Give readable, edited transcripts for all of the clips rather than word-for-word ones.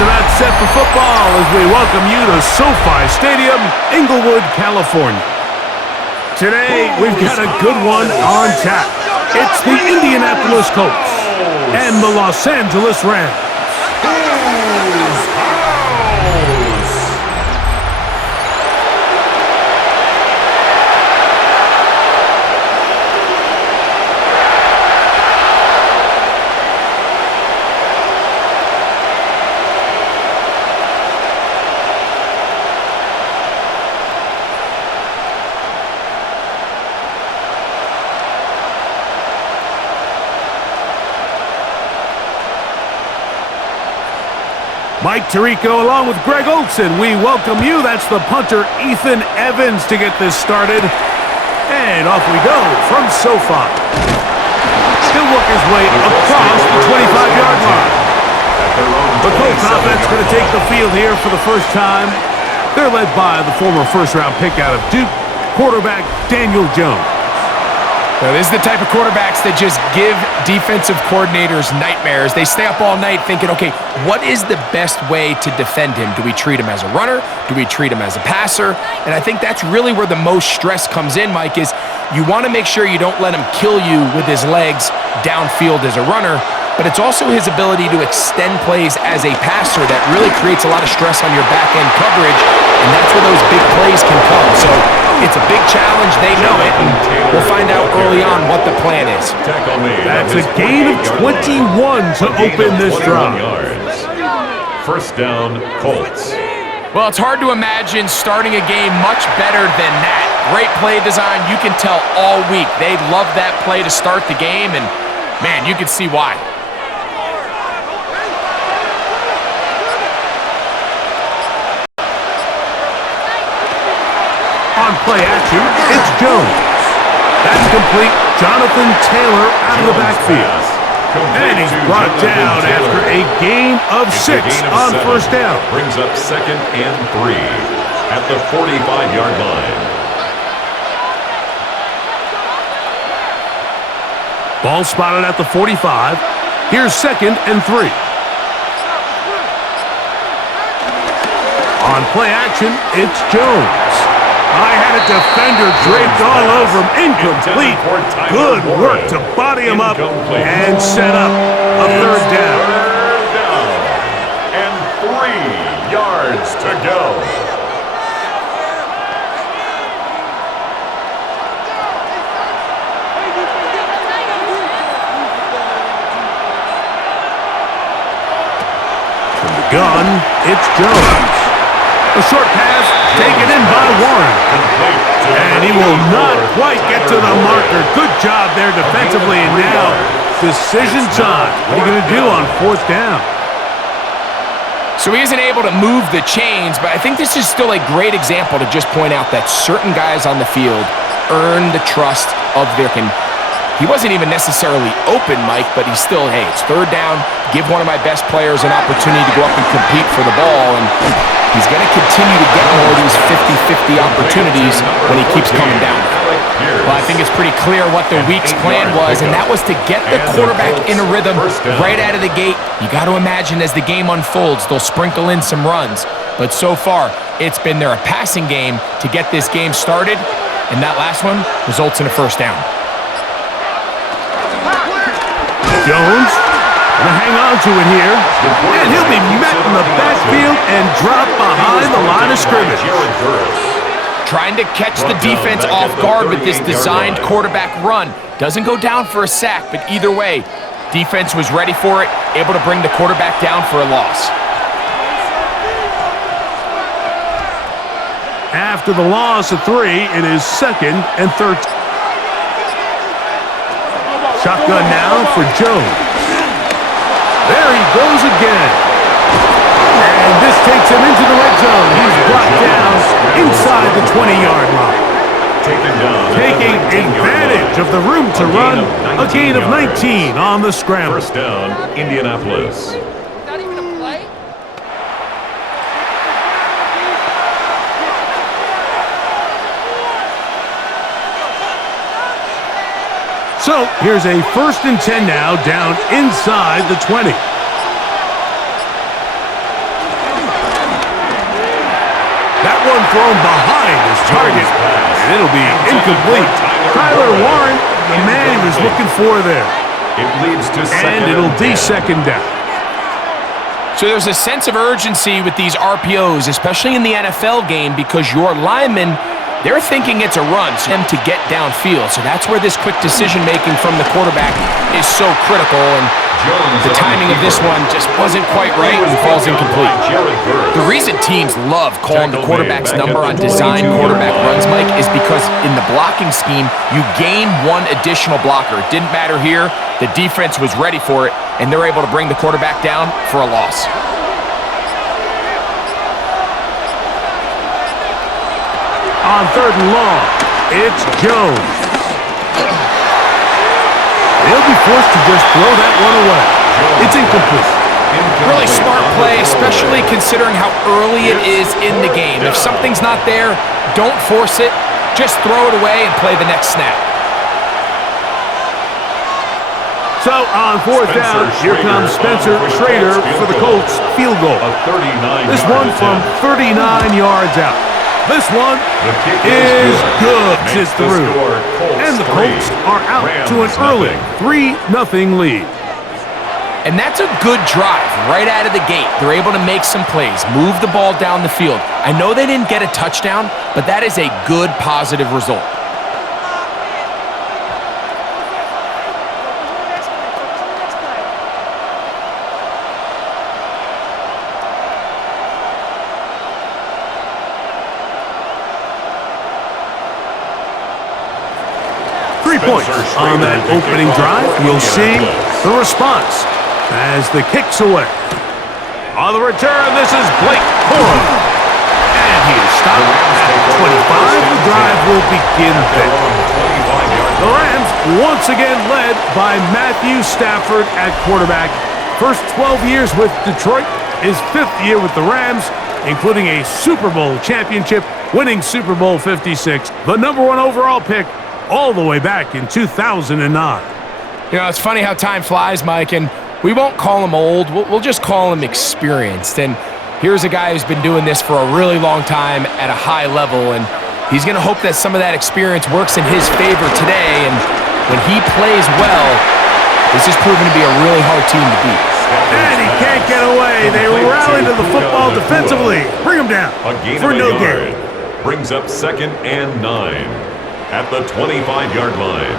to that set for football as we welcome you to SoFi Stadium, Inglewood, California. Today, we've got a good one on tap. It's the Indianapolis Colts and the Los Angeles Rams. Mike Tirico along with Greg Olson. We welcome you. That's the punter, Ethan Evans, to get this started. And off we go from SoFi. He'll work his way across the 25-yard line. The Colts offense going to take the field here for the first time. They're led by the former first-round pick out of Duke, quarterback Daniel Jones. Well, this is the type of quarterbacks that just give defensive coordinators nightmares. They stay up all night thinking, okay, what is the best way to defend him? Do we treat him as a runner? Do we treat him as a passer? And I think that's really where the most stress comes in, Mike, is you want to make sure you don't let him kill you with his legs downfield as a runner, but it's also his ability to extend plays as a passer that really creates a lot of stress on your back-end coverage, and that's where those big plays can come. So it's a big challenge. They know it, and we'll find out early on what the plan is. That's a gain of 21 to open this drive. First down, Colts. Well, it's hard to imagine starting a game much better than that. Great play design. You can tell all week they love that play to start the game, and, man, you can see why. On play action, it's Jones. That's complete. Jonathan Taylor out of the backfield. And he's brought down after a gain of 6 on first down. Brings up 2nd and 3 at the 45-yard line. Ball spotted at the 45. Here's 2nd and 3. On play action, it's Jones. I had a defender draped all over him. Incomplete. Good work to body him up and set up a third down. And 3 yards to go. From the gun, it's Jones. A short pass taken in by Warren. And he will not quite get to the marker. Good job there defensively. And now, decision time. What are you going to do on 4th down? So he isn't able to move the chains, but I think this is still a great example to just point out that certain guys on the field earn the trust of their team. He wasn't even necessarily open, Mike, but he's still, hey, it's 3rd down. Give one of my best players an opportunity to go up and compete for the ball, and he's going to continue to get more of these 50-50 opportunities when he keeps coming down. Well, I think it's pretty clear what the week's plan was, and that was to get the quarterback in a rhythm right out of the gate. You got to imagine as the game unfolds, they'll sprinkle in some runs. But so far, it's been a passing game to get this game started, and that last one results in a first down. Jones going to hang on to it here. And he'll be met in the backfield and dropped behind the line of scrimmage. Trying to catch the defense off guard with this designed quarterback run. Doesn't go down for a sack, but either way, defense was ready for it, able to bring the quarterback down for a loss. After the loss of 3, it is 2nd and 13. Shotgun now for Jones. There he goes again. And this takes him into the red zone. He's brought down inside the 20-yard line. Taking advantage of the room to run. A gain of 19 on the scramble. First down, Indianapolis. Not even a play? So here's a 1st and 10 now, down inside the 20. thrown behind his target, and it'll be incomplete. Tyler Warren, the man he was looking for there. It leads to second and it'll be 10. second down. So there's a sense of urgency with these RPOs, especially in the NFL game, because your linemen, they're thinking it's a run, so them to get downfield. So that's where this quick decision-making from the quarterback is so critical, and the timing of this one just wasn't quite right and falls incomplete. The reason teams love calling the quarterback's number on design quarterback runs, Mike, is because in the blocking scheme, you gain one additional blocker. It didn't matter here. The defense was ready for it, and they're able to bring the quarterback down for a loss. On third and long, it's Jones. They'll be forced to just throw that one away. It's incomplete. Really smart play, especially considering how early it is in the game. If something's not there, don't force it. Just throw it away and play the next snap. So on fourth down, here comes Spencer Schrader for the Colts field goal. This one from 39 yards out. This one is good. It's through. And the Colts are out to an early 3-0 lead. And that's a good drive right out of the gate. They're able to make some plays, move the ball down the field. I know they didn't get a touchdown, but that is a good, positive result. Points on that opening drive. We'll see the response as the kick's away. On the return, this is Blake Corum. And he is stopped at 25. The drive will begin there. The Rams once again led by Matthew Stafford at quarterback. First 12 years with Detroit, his 5th year with the Rams, including a Super Bowl championship, winning Super Bowl 56, the #1 overall pick, all the way back in 2009. You know, it's funny how time flies, Mike, and we won't call him old. We'll just call him experienced. And here's a guy who's been doing this for a really long time at a high level, and he's going to hope that some of that experience works in his favor today. And when he plays well, this is proven to be a really hard team to beat. And he can't get away. They rally to the football defensively. Bring him down for no gain. Brings up 2nd and 9. At the 25-yard line.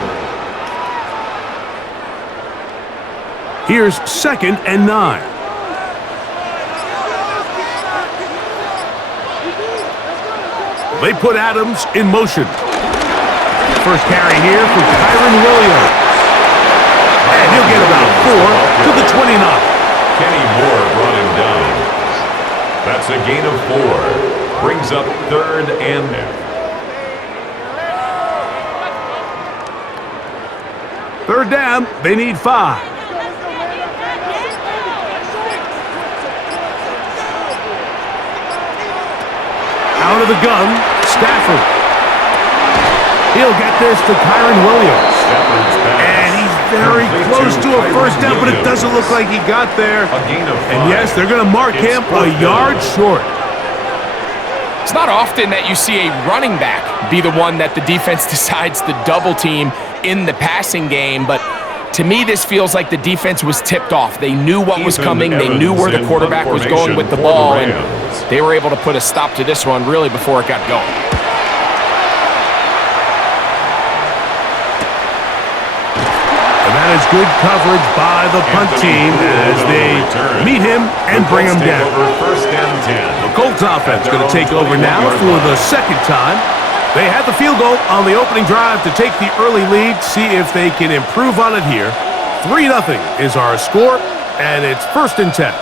Here's 2nd and 9. They put Adams in motion. First carry here for Kyron Williams. And he'll get about 4 to the 29. Kenny Moore brought him down. That's a gain of 4. Brings up 3rd and 3rd down, they need 5. Out of the gun, Stafford. He'll get this to Kyron Williams. And he's very close to a first down, but it doesn't look like he got there. And yes, they're going to mark him a yard short. It's not often that you see a running back be the one that the defense decides to double team in the passing game, but to me this feels like the defense was tipped off. They knew what was coming, they knew where the quarterback was going with the ball, and they were able to put a stop to this one really before it got going. And that is good coverage by the punt team as they meet him and bring him down. The Colts offense going to take over now for the 2nd time. They had the field goal on the opening drive to take the early lead. See if they can improve on it here. 3-0 is our score, and it's 1st and 10.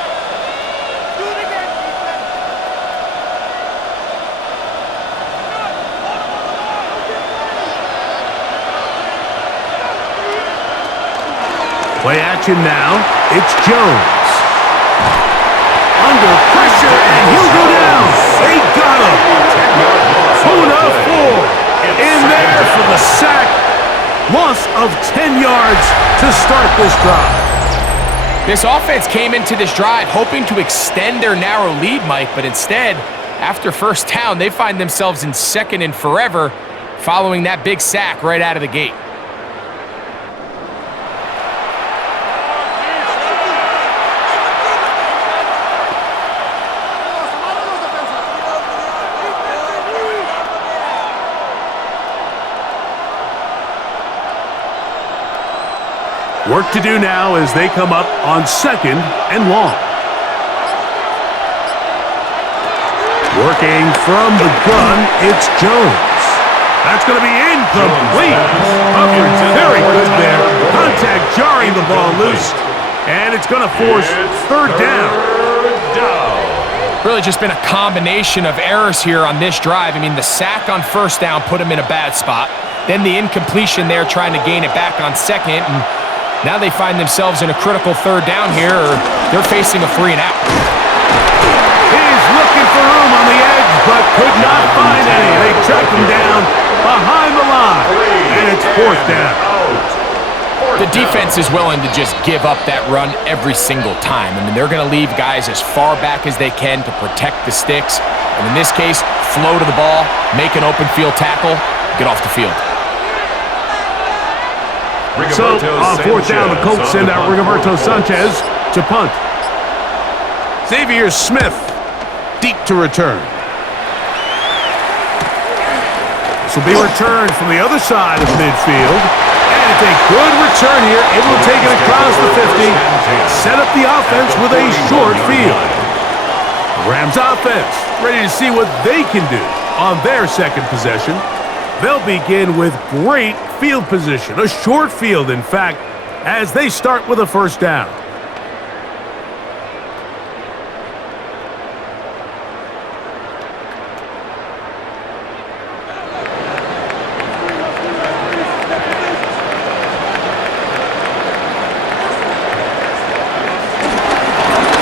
Play action now. It's Jones. Under pressure, and he'll go down. They got him. Puna 4 in there for the sack. Loss of 10 yards to start this drive. This offense came into this drive hoping to extend their narrow lead, Mike, but instead after first down, they find themselves in second and forever following that big sack right out of the gate. Work to do now as they come up on 2nd and long. Working from the gun, it's Jones. That's going to be incomplete. Coverage very good there. Contact jarring the ball loose. And it's going to force 3rd down. Really just been a combination of errors here on this drive. I mean, the sack on first down put him in a bad spot. Then the incompletion there trying to gain it back on second. And now they find themselves in a critical 3rd down here, or they're facing a 3 and out. He's looking for room on the edge, but could not find any. They track him down behind the line, and it's 4th down. The defense is willing to just give up that run every single time. I mean, they're going to leave guys as far back as they can to protect the sticks. And in this case, flow to the ball, make an open field tackle, get off the field. So, on 4th down, the Colts send out Rigoberto Sanchez to punt. Xavier Smith, deep to return. This will be returned from the other side of midfield. And it's a good return here, able to take it across the 50, set up the offense with a short field. Rams offense, ready to see what they can do on their 2nd possession. They'll begin with great field position, a short field, in fact, as they start with a 1st down.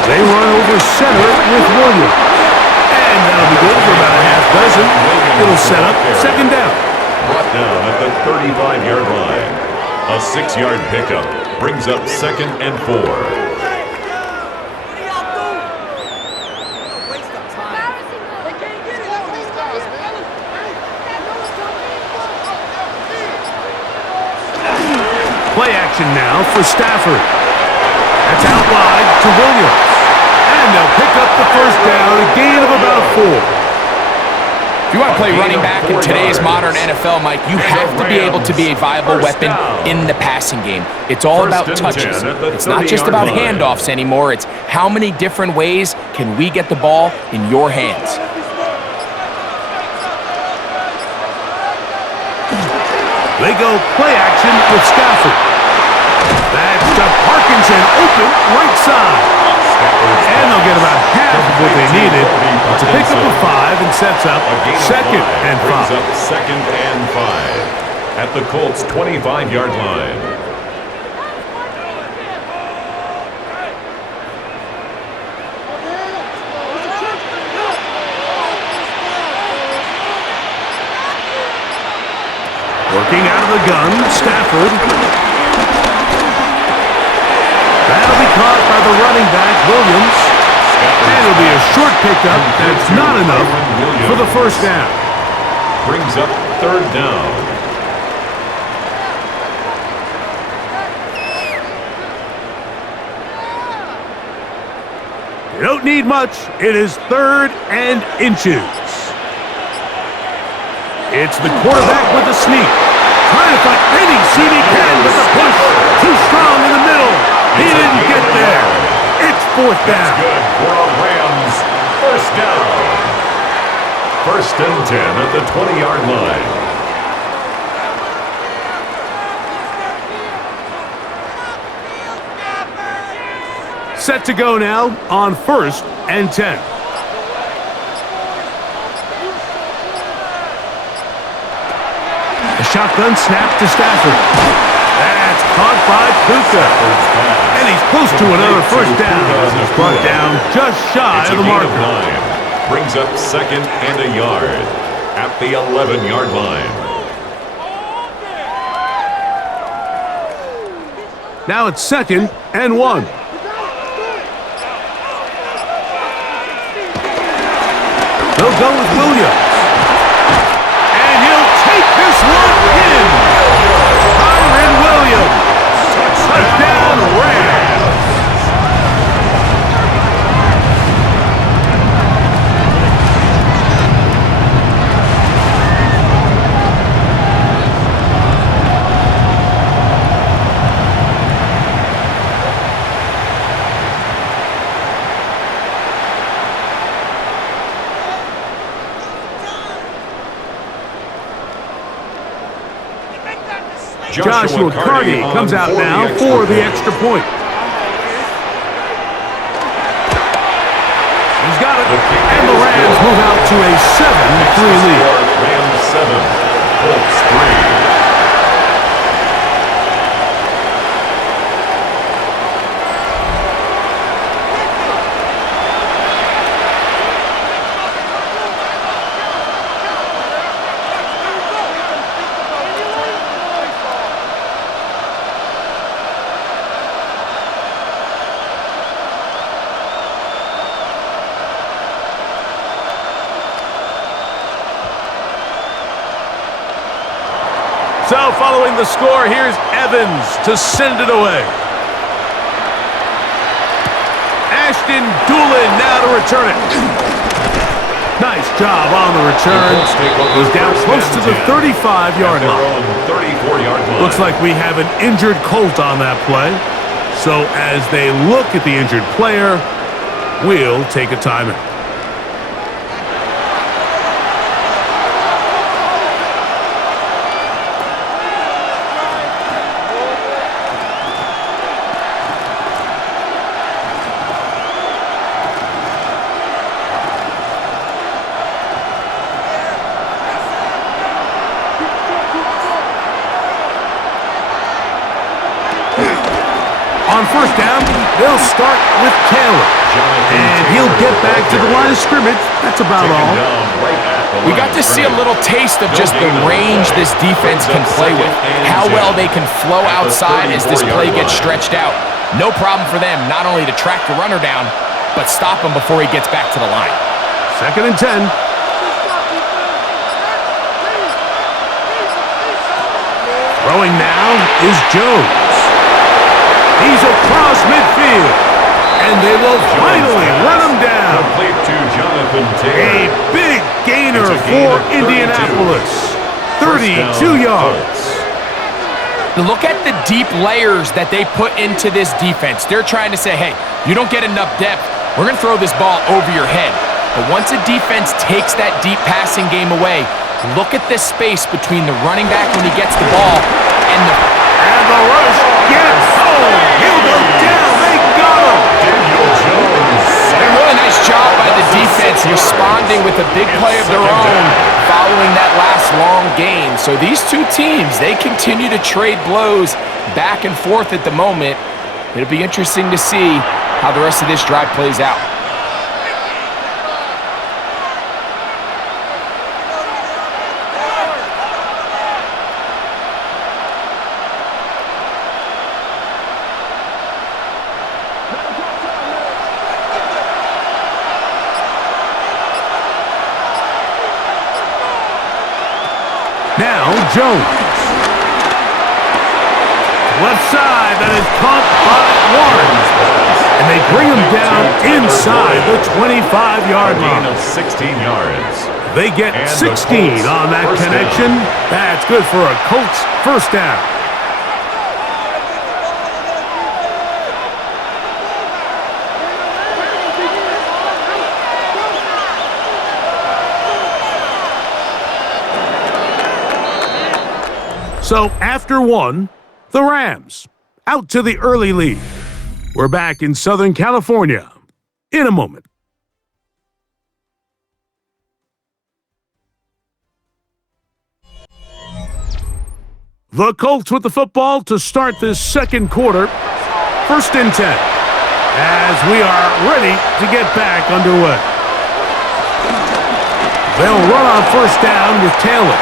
They run over center with Williams. And that'll be good for about a half dozen. It'll set up 2nd down. Brought down at the 35-yard line. A 6-yard pickup brings up 2nd and 4. Play action now for Stafford. That's out wide to Williams. And they'll pick up the 1st down, a gain of about 4. If you want to play running back in today's modern NFL, Mike, you have to be able to be a viable weapon in the passing game. It's all about touches. It's not just about handoffs anymore. It's how many different ways can we get the ball in your hands. They go play action with Stafford. That's to Parkinson, open right side. And they'll get about half of what they needed to pick up a 5 and sets up 2nd and 5. Brings up 2nd and 5 at the Colts' 25-yard line. Working out of the gun, Stafford. That'll be caught by the running back, Williams. And it'll be a short pickup. That's not enough for the 1st down. Brings up 3rd down. You don't need much. It is 3rd and inches. It's the quarterback with the sneak. Trying to find any seam he can, but the push too strong in the middle. He didn't get there. It's 4th down. That's good for a Rams 1st down. 1st and 10 at the 20-yard line. Set to go now on 1st and 10. The shotgun snap to Stafford. That's caught by Puka. And he's close to another 1st down. He's brought down just shy of the marker. Brings up 2nd and a yard at the 11-yard line. Now it's 2nd and 1. They'll go with Williams. And he'll take this one in. Kyren Williams. Touchdown, Rams. Joshua Carty comes out now for the extra point. He's got it. And the Rams move out to a 7-3 lead. Rams 7, Colts 3. So following the score, here's Evans to send it away. Ashton Doolin now to return it. Nice job on the return. Goes down close to the 35-yard line. Looks like we have an injured Colt on that play. So as they look at the injured player, we'll take a timeout. On first down, they'll start with Taylor. And he'll get back to the line of scrimmage. That's about all. We got to see a little taste of just the range this defense can play with. How well they can flow outside as this play gets stretched out. No problem for them not only to track the runner down, but stop him before he gets back to the line. 2nd and 10. Throwing now is Jones. He's across midfield, and they will finally run him down. A big gainer for Indianapolis, 32 yards. Look at the deep layers that they put into this defense. They're trying to say, hey, you don't get enough depth. We're going to throw this ball over your head. But once a defense takes that deep passing game away, look at the space between the running back when he gets the ball and the rush gets home. He'll go down. They got him. Daniel Jones. A really nice job by the defense responding with a big play of their own following that last long game. So these two teams, they continue to trade blows back and forth at the moment. It'll be interesting to see how the rest of this drive plays out. Now Jones. Left side, that is caught by Warren. And they bring him down inside the 25-yard line. Of 16 yards. They get 16 on that connection. That's good for a Colts first down. So after one, the Rams out to the early lead. We're back in Southern California in a moment. The Colts with the football to start this second quarter. 1st and 10 as we are ready to get back underway. They'll run on first down with Taylor.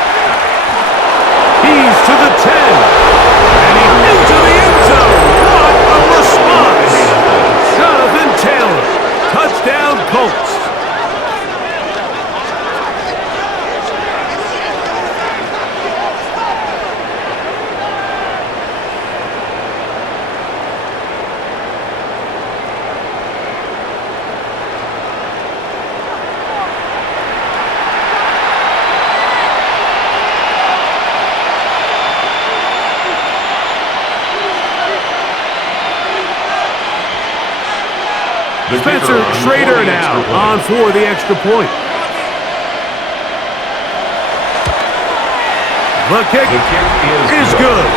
He's to the 10, and he's into the end zone. What a response! Jonathan Taylor, touchdown Colts. Spencer Schrader now on for the extra point. The kick is good.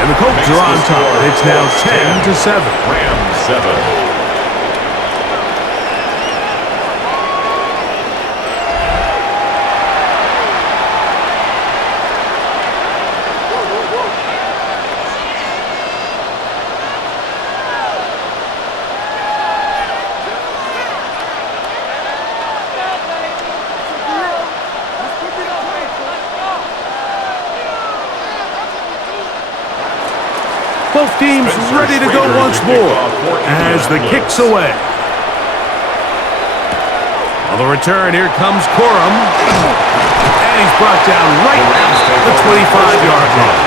And the Colts are on top. It's now 10-7. Rams 7. Both teams ready to go once more as the kick's away. On the return, here comes Corum. And he's brought down right at the 25-yard line.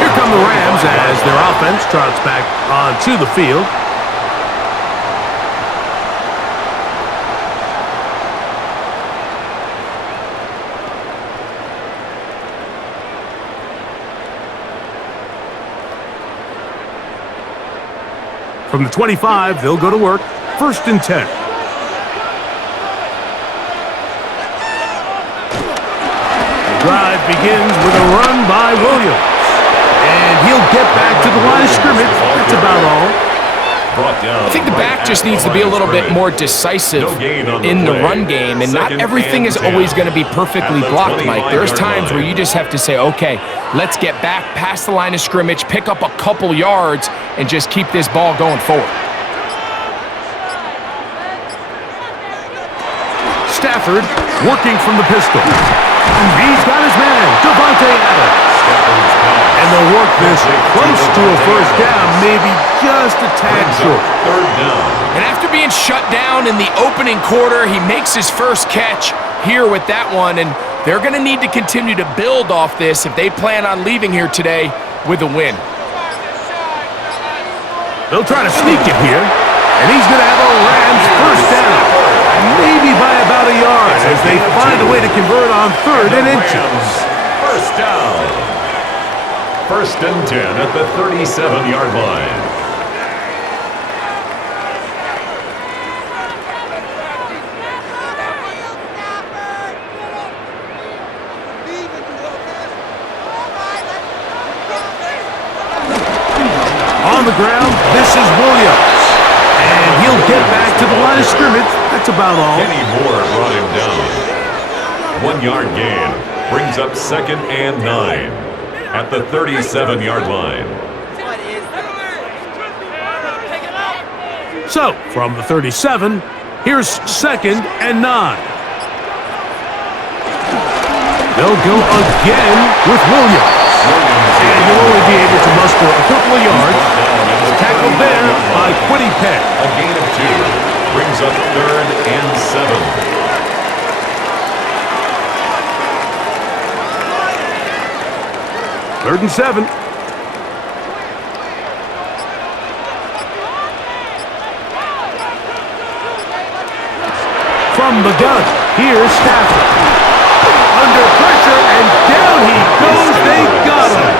Here come the Rams as their offense trots back onto the field. From the 25, they'll go to work. 1st and 10. The drive begins with a run by Williams. And he'll get back to the line of scrimmage. That's about all. I think the back just needs to be a little bit more decisive in the run game, and not everything is always going to be perfectly blocked, Mike. There's times where you just have to say, okay, let's get back past the line of scrimmage, pick up a couple yards, and just keep this ball going forward. Stafford working from the pistol. He's got his man, Devontae Adams. And they'll work this close to a 1st down, maybe just a tad short. 3rd down. And after being shut down in the opening quarter, he makes his first catch here with that one, and they're going to need to continue to build off this if they plan on leaving here today with a win. They'll try to sneak it here, and he's going to have a Rams 1st down, maybe by about a yard as they find a way to convert on 3rd and inches. 1st down. 1st and 10 at the 37-yard line. On the ground, this is Williams. And he'll get back to the line of scrimmage. That's about all. Kenny Moore brought him down. 1-yard gain brings up 2nd and 9 at the 37-yard line. So, from the 37, here's 2nd and 9. They'll go again with Williams. And he'll only be able to muster a couple of yards. Tackled there by Quiddy Peck. A gain of 2 brings up 3rd and 7. 3rd and 7. From the gun, here's Stafford. Under pressure, and down he goes. They got him.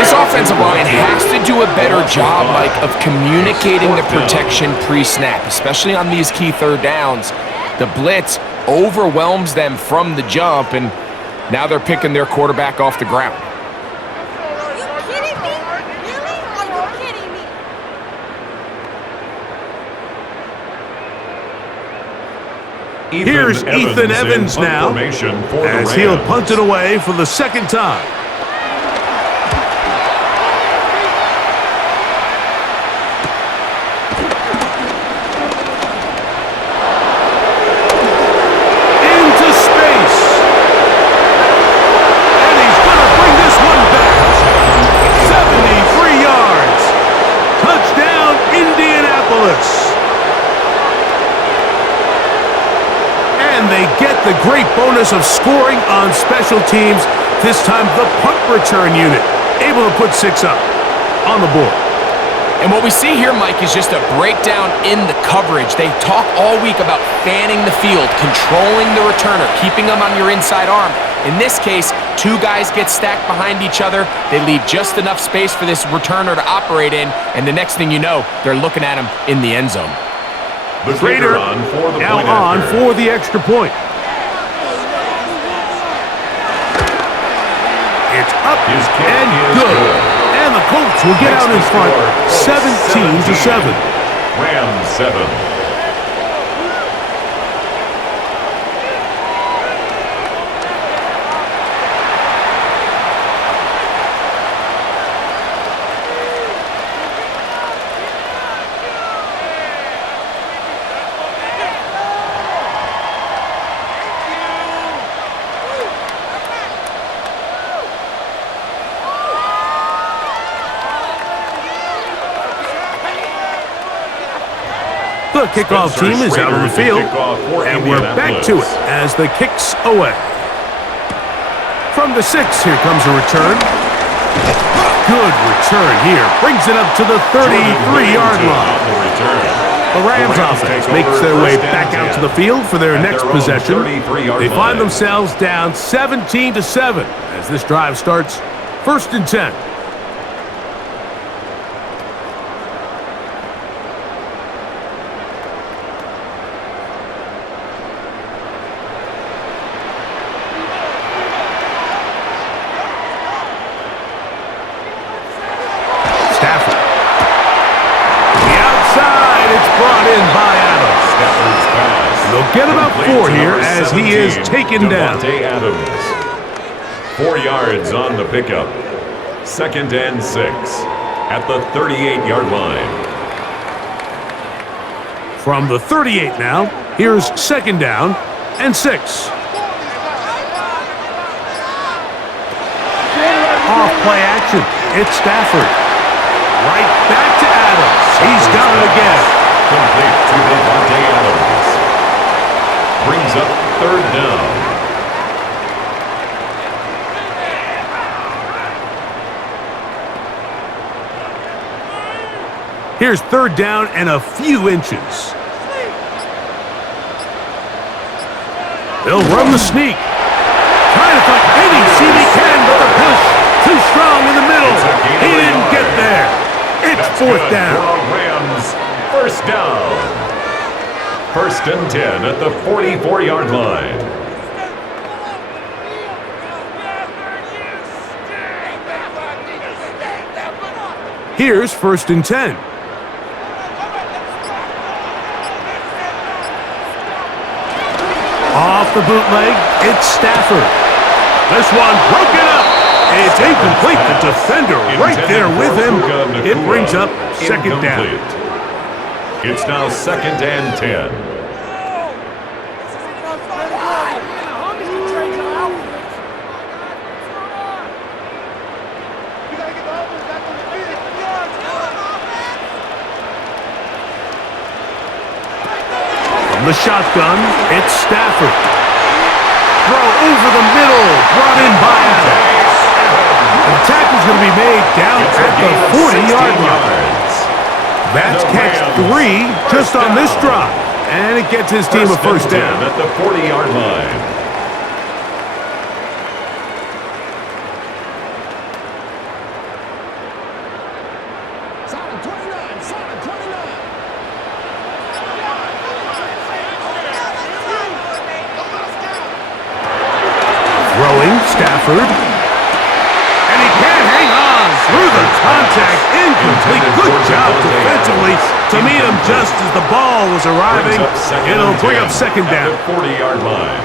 This offensive line has to do a better job, Mike, of communicating the protection pre-snap, especially on these key 3rd downs. The blitz overwhelms them from the jump, and now they're picking their quarterback off the ground. Here's Ethan Evans now, as he'll punt it away for the 2nd time. Into space. And he's going to bring this one back. 73 yards. Touchdown, Indianapolis. And they get the great bonus of scoring on special teams. This time, the punt return unit able to put 6 up on the board. And what we see here, Mike, is just a breakdown in the coverage. They talk all week about fanning the field, controlling the returner, keeping them on your inside arm. In this case, Two guys get stacked behind each other. They leave just enough space for this returner to operate in, and the next thing you know, they're looking at him in the end zone. The Raider now on for the extra point. It's up and good. And the Colts will get out in front 17-7. Rams 7. The kickoff team is out on the field, and we're back to it as the kick's away. From the 6, here comes a return. Good return here. Brings it up to the 33-yard line. The Rams offense makes their way back out to the field for their next possession. They find themselves down 17-7 as this drive starts 1st and 10. Get about 4 here as he is taken down. 4 yards on the pickup. 2nd and 6 at the 38-yard line. From the 38 now, here's 2nd down and 6. Off play action. It's Stafford. Right back to Adams. He's got it again. Complete to Devontae Adams. Brings up 3rd down. Here's 3rd down and a few inches. They'll run the sneak. Trying to find any seam he can, but the push too strong in the middle. He didn't get there. It's 4th down. Rams, 1st down. 1st and 10 at the 44-yard line. Here's 1st and 10. Off the bootleg, it's Stafford. This one broken up. It's incomplete. The defender right there with him. It brings up 2nd down. It's now 2nd and 10. From the shotgun, it's Stafford. Throw over the middle, brought in by Adams. The tackle's going to be made down at the 40-yard line. That's catch 3 just on this drive. And it gets his team a 1st down. At the 40-yard line. Throwing Stafford. And he can't hang on through the contact. Incomplete. Good job defensively to meet him just as the ball was arriving. It'll bring up 2nd down. At the 40-yard line.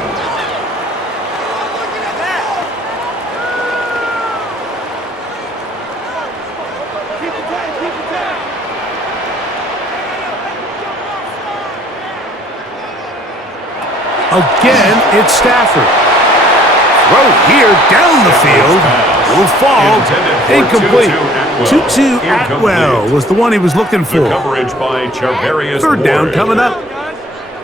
Again, it's Stafford. Throw here down the field. Will fall. Incomplete. Tutu Atwell was the one he was looking for. Coverage by Charvarius 3rd down Ward. coming up.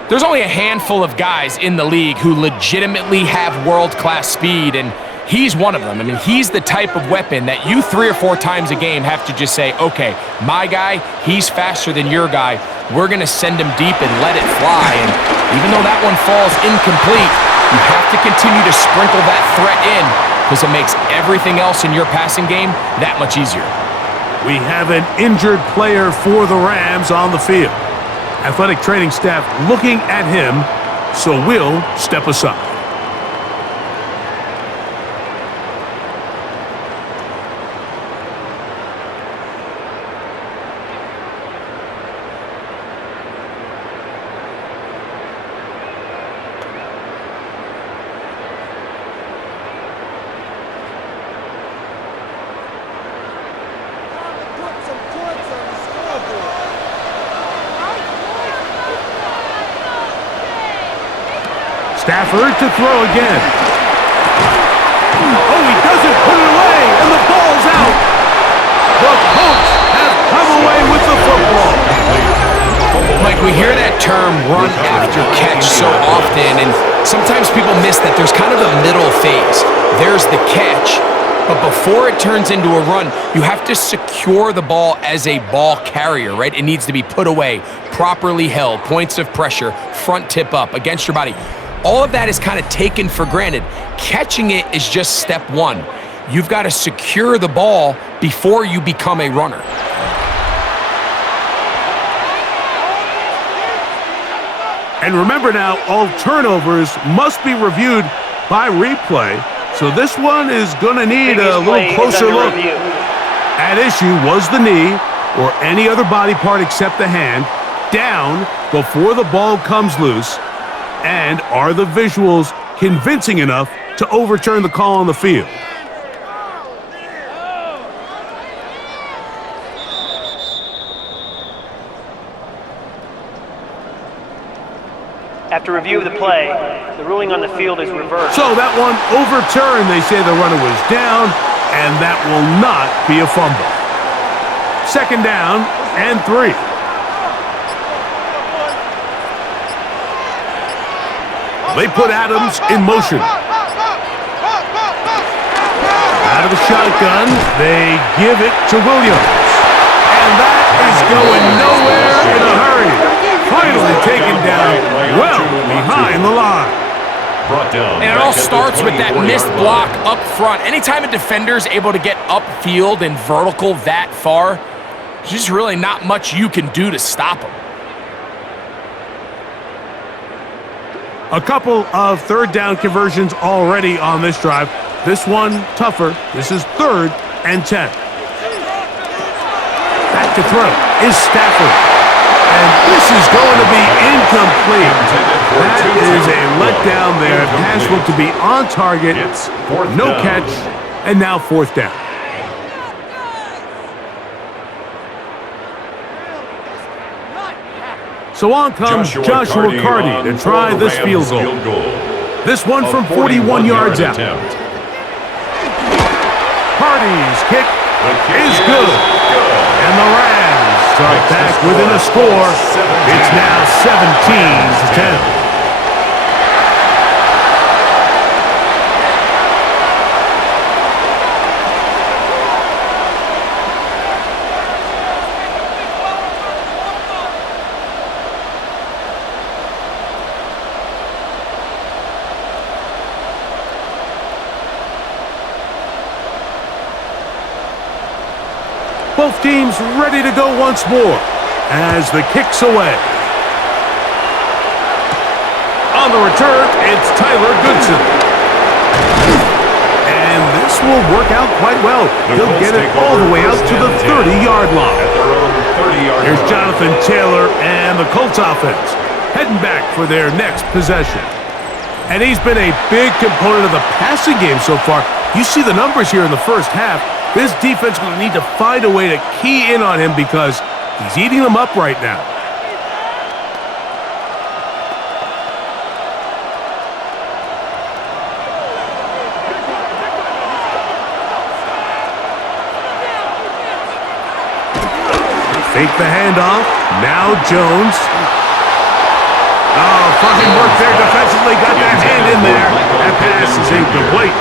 There's only a handful of guys in the league who legitimately have world-class speed, and he's one of them. I mean, he's the type of weapon that you 3 or 4 times a game have to just say, okay, my guy, he's faster than your guy. We're going to send him deep and let it fly. And even though that one falls incomplete, you have to continue to sprinkle that threat in because it makes everything else in your passing game that much easier. We have an injured player for the Rams on the field. Athletic training staff looking at him, so we'll step aside. Stafford to throw again. Oh, he doesn't put it away, and the ball's out. The Colts have come away with the football. Mike, we hear that term run after catch so often, and sometimes people miss that there's kind of a middle phase. There's the catch, but before it turns into a run, you have to secure the ball as a ball carrier, right? It needs to be put away, properly held, points of pressure, front tip up against your body. All of that is kind of taken for granted. Catching it is just step one. You've got to secure the ball before you become a runner. And remember now, all turnovers must be reviewed by replay, so this one is going to need a little closer look. At issue was the knee, or any other body part except the hand, down before the ball comes loose. And are the visuals convincing enough to overturn the call on the field? After review of the play, the ruling on the field is reversed. So that one overturned. They say the runner was down, and that will not be a fumble. 2nd down and 3. They put Adams in motion. Out of the shotgun, they give it to Williams. And that is going nowhere in a hurry. Finally taken down well behind the line. And it all starts with that missed block up front. Anytime a defender is able to get upfield and vertical that far, there's just really not much you can do to stop him. A couple of 3rd down conversions already on this drive. This one tougher. This is 3rd and 10. Back to throw is Stafford. And this is going to be incomplete. That is a letdown there. Pass looked to be on target. No catch. And now 4th down. So on comes Joshua Carty to try this field goal. This one from 41 yards out. Carty's kick is good. And the Rams are back within a score. It's now 17-10. Both teams ready to go once more as the kick's away. On the return, it's Tyler Goodson. And this will work out quite well. He'll get it all the way out to the 30-yard line. Here's Jonathan Taylor and the Colts offense heading back for their next possession. And he's been a big component of the passing game so far. You see the numbers here in the first half. This defense will need to find a way to key in on him because he's eating them up right now. Fake the handoff. Now Jones. Oh, fine work there defensively. Got that hand in there. That pass is incomplete.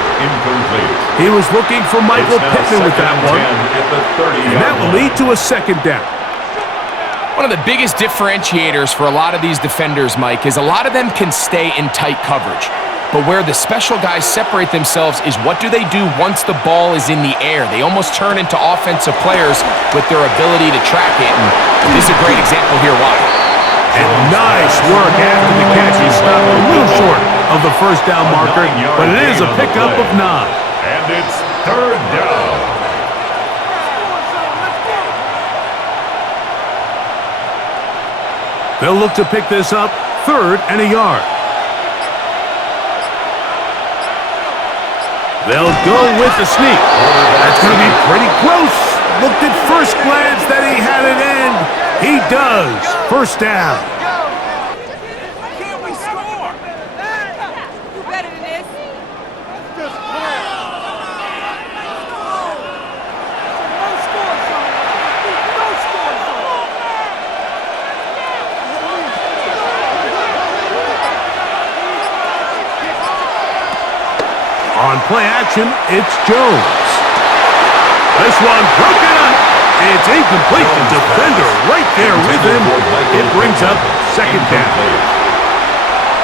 He was looking for Michael Pittman with that one. And that will lead to a 2nd down. One of the biggest differentiators for a lot of these defenders, Mike, is a lot of them can stay in tight coverage. but where the special guys separate themselves is what do they do once the ball is in the air. They almost turn into offensive players with their ability to track it, and this is a great example here why. And nice work after the catch. He stopped a little short of the first down marker, but it is a pickup of 9. And it's 3rd down. They'll look to pick this up, 3rd and a yard. They'll go with the sneak. That's going to be pretty close. Looked at first glance that he had it in. He does. 1st down. Can't we score? We're better than this. On play action, it's Jones. This one broken up. It's incomplete. The defender right there with him. It brings up 2nd down.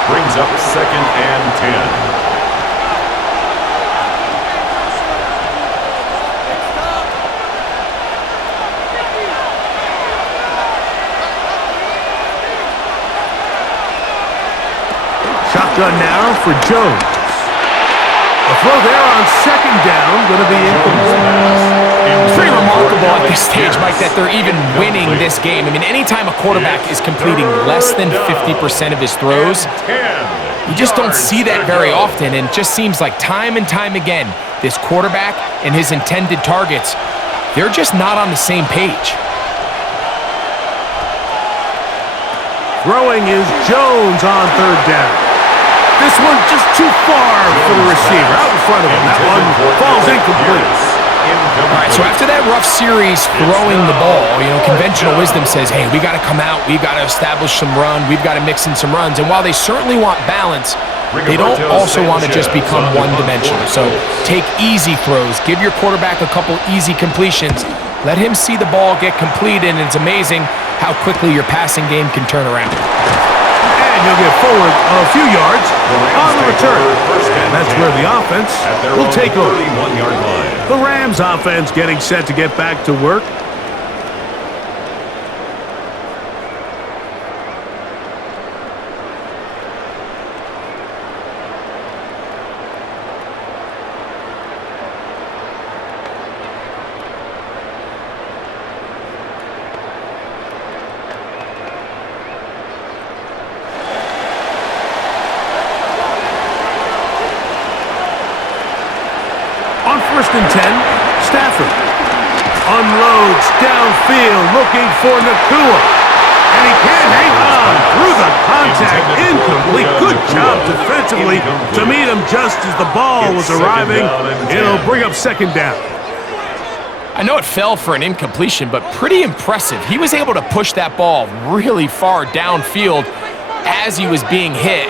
Brings up 2nd and 10. Shotgun now for Jones. A throw there on 2nd down, going to be incomplete. It's pretty remarkable at this stage, Mike, that they're even winning this game. I mean, anytime a quarterback is completing less than 50% of his throws, you just don't see that very often, and it just seems like time and time again, this quarterback and his intended targets, they're just not on the same page. Throwing is Jones on 3rd down. This one just too far for the receiver. Out in front of him. That one falls incomplete. All right, so after that rough series throwing the ball, conventional wisdom says, hey, we got to come out, we've got to establish some run, we've got to mix in some runs. And while they certainly want balance, they don't also want to just become one-dimensional. So take easy throws, give your quarterback a couple easy completions, let him see the ball get completed, and it's amazing how quickly your passing game can turn around. And he'll get forward a few yards on the return. And that's where the offense will take over. The Rams offense getting set to get back to work. On 1st and 10, Stafford unloads downfield looking for Nakua. And he can't hang on through the contact. Incomplete. Good job defensively to meet him just as the ball was arriving. It'll bring up 2nd down. I know it fell for an incompletion, but pretty impressive. He was able to push that ball really far downfield as he was being hit.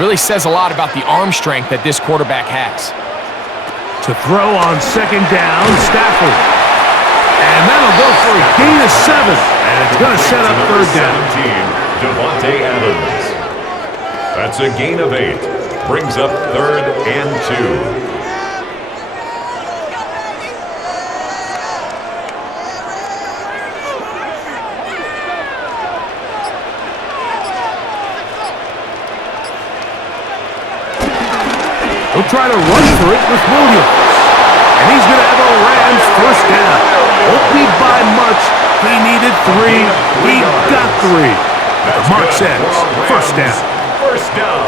Really says a lot about the arm strength that this quarterback has. To throw on 2nd down, Stafford. And that'll go for a gain of 7. And it's going to set up 3rd down. Devontae Adams. That's a gain of 8. Brings up 3rd and 2. He'll try to run for it with Williams. And he's going to have a Rams 1st down. Won't be by much. He needed 3. He got 3. The mark says 1st down. 1st down.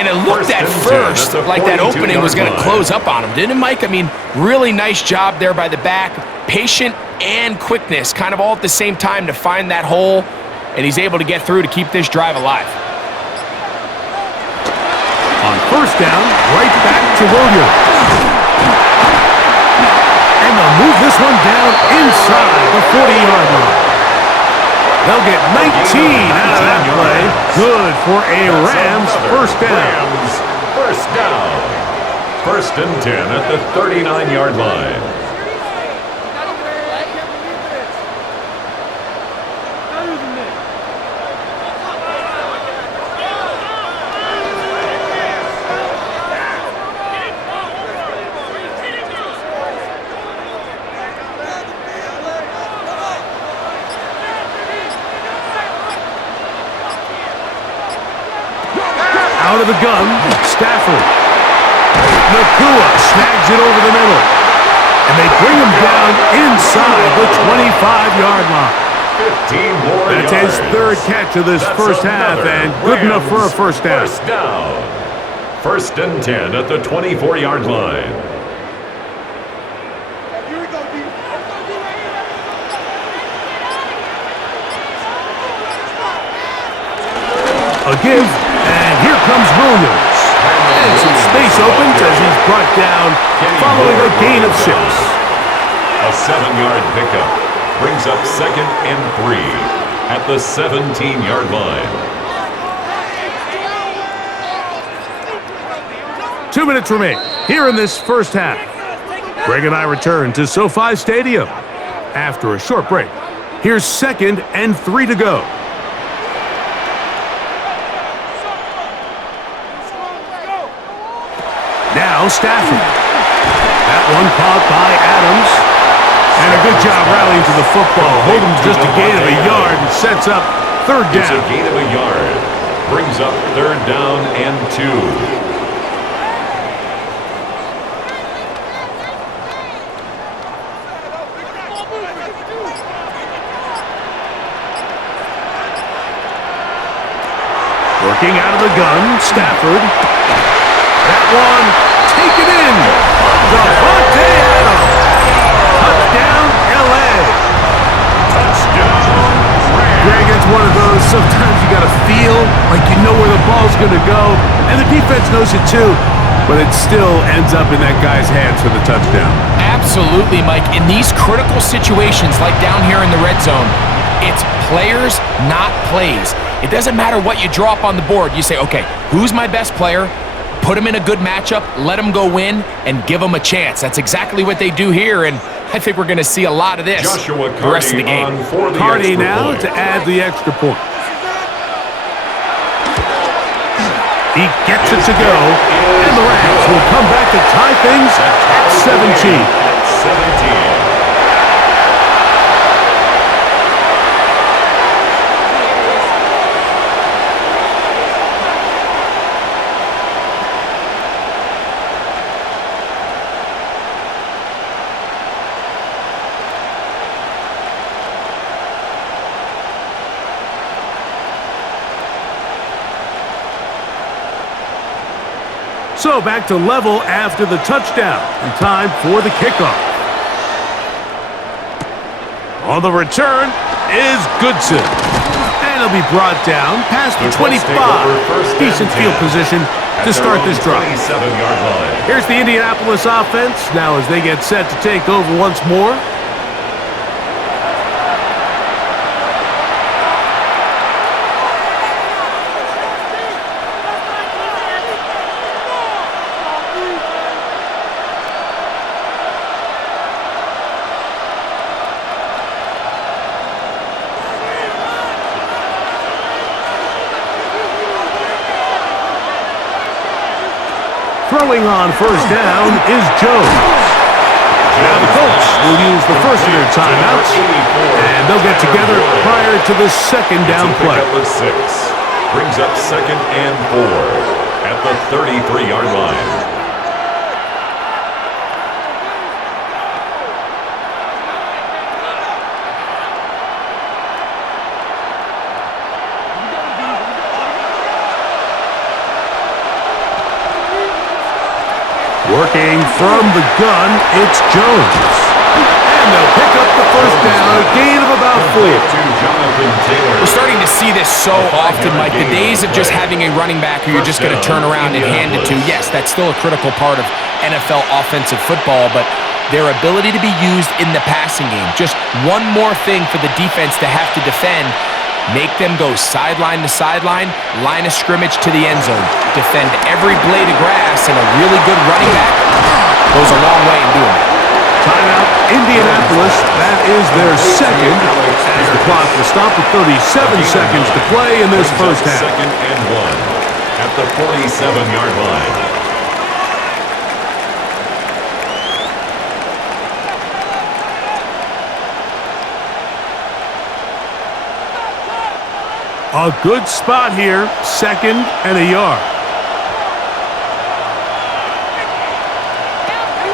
And it looked at first like that opening was going to close up on him, didn't it, Mike? I mean, really nice job there by the back. Patient and quickness, kind of all at the same time to find that hole. And he's able to get through to keep this drive alive. On 1st down, right back to Williams. And they'll move this one down inside the 40-yard line. They'll get 19 out of that play. Good for a Rams 1st down. Rams 1st down. 1st and 10 at the 39-yard line. the gun. Stafford. Nakua snags it over the middle. And they bring him down inside the 25-yard line. 15 more That's yards. his third catch of this first half, and good enough for a first down. First down. 1st and 10 at the 24-yard line. A give, and here comes Williams. And some space opens as he's brought down following a gain of 6. A 7-yard pickup brings up 2nd and 3 at the 17-yard line. 2 minutes remain here in this first half. Greg and I return to SoFi Stadium after a short break. Here's 2nd and 3 to go. Now Stafford. That one caught by Adams. And a good job rallying to the football. Holding just a gain of a yard and sets up 3rd down. It's a gain of a yard. Brings up 3rd down and 2. Working out of the gun, Stafford. That one taken in. Davante Adams. Touchdown, L.A. Touchdown, Greg, it's one of those, sometimes you got to feel like you know where the ball's going to go, and the defense knows it too, but it still ends up in that guy's hands for the touchdown. Absolutely, Mike. In these critical situations, like down here in the red zone, it's players, not plays. It doesn't matter what you draw up on the board. You say, okay, who's my best player? Put him in a good matchup, let him go win, and give him a chance. That's exactly what they do here, and I think we're going to see a lot of this Joshua the rest of the game. Cardi now to add the extra point. He gets it to go, and the Rams will come back to tie things at 17. At 17. So back to level after the touchdown, and time for the kickoff. On the return is Goodson. And he'll be brought down past the 25. Decent field position to start this drive. 27-yard line. Here's the Indianapolis offense now as they get set to take over once more. Throwing on first down is Jones. Now the Colts will use the first of their timeouts, and they'll get together prior to the 2nd down play. Brings up 2nd and 4 at the 33-yard line. Working from the gun, it's Jones. And they'll pick up the first down, a gain of about 4. We're starting to see this so often, Mike. The days of just having a running back who you're just going to turn around and hand it to, yes, that's still a critical part of NFL offensive football, but their ability to be used in the passing game, just one more thing for the defense to have to defend. Make them go sideline to sideline, line of scrimmage to the end zone. Defend every blade of grass, and a really good running back goes a long way in doing it. Timeout, Indianapolis. That is their 2nd. As the clock will stop with 37 seconds to play in this first half. 2nd and 1 at the 47-yard line. A good spot here, 2nd and a yard.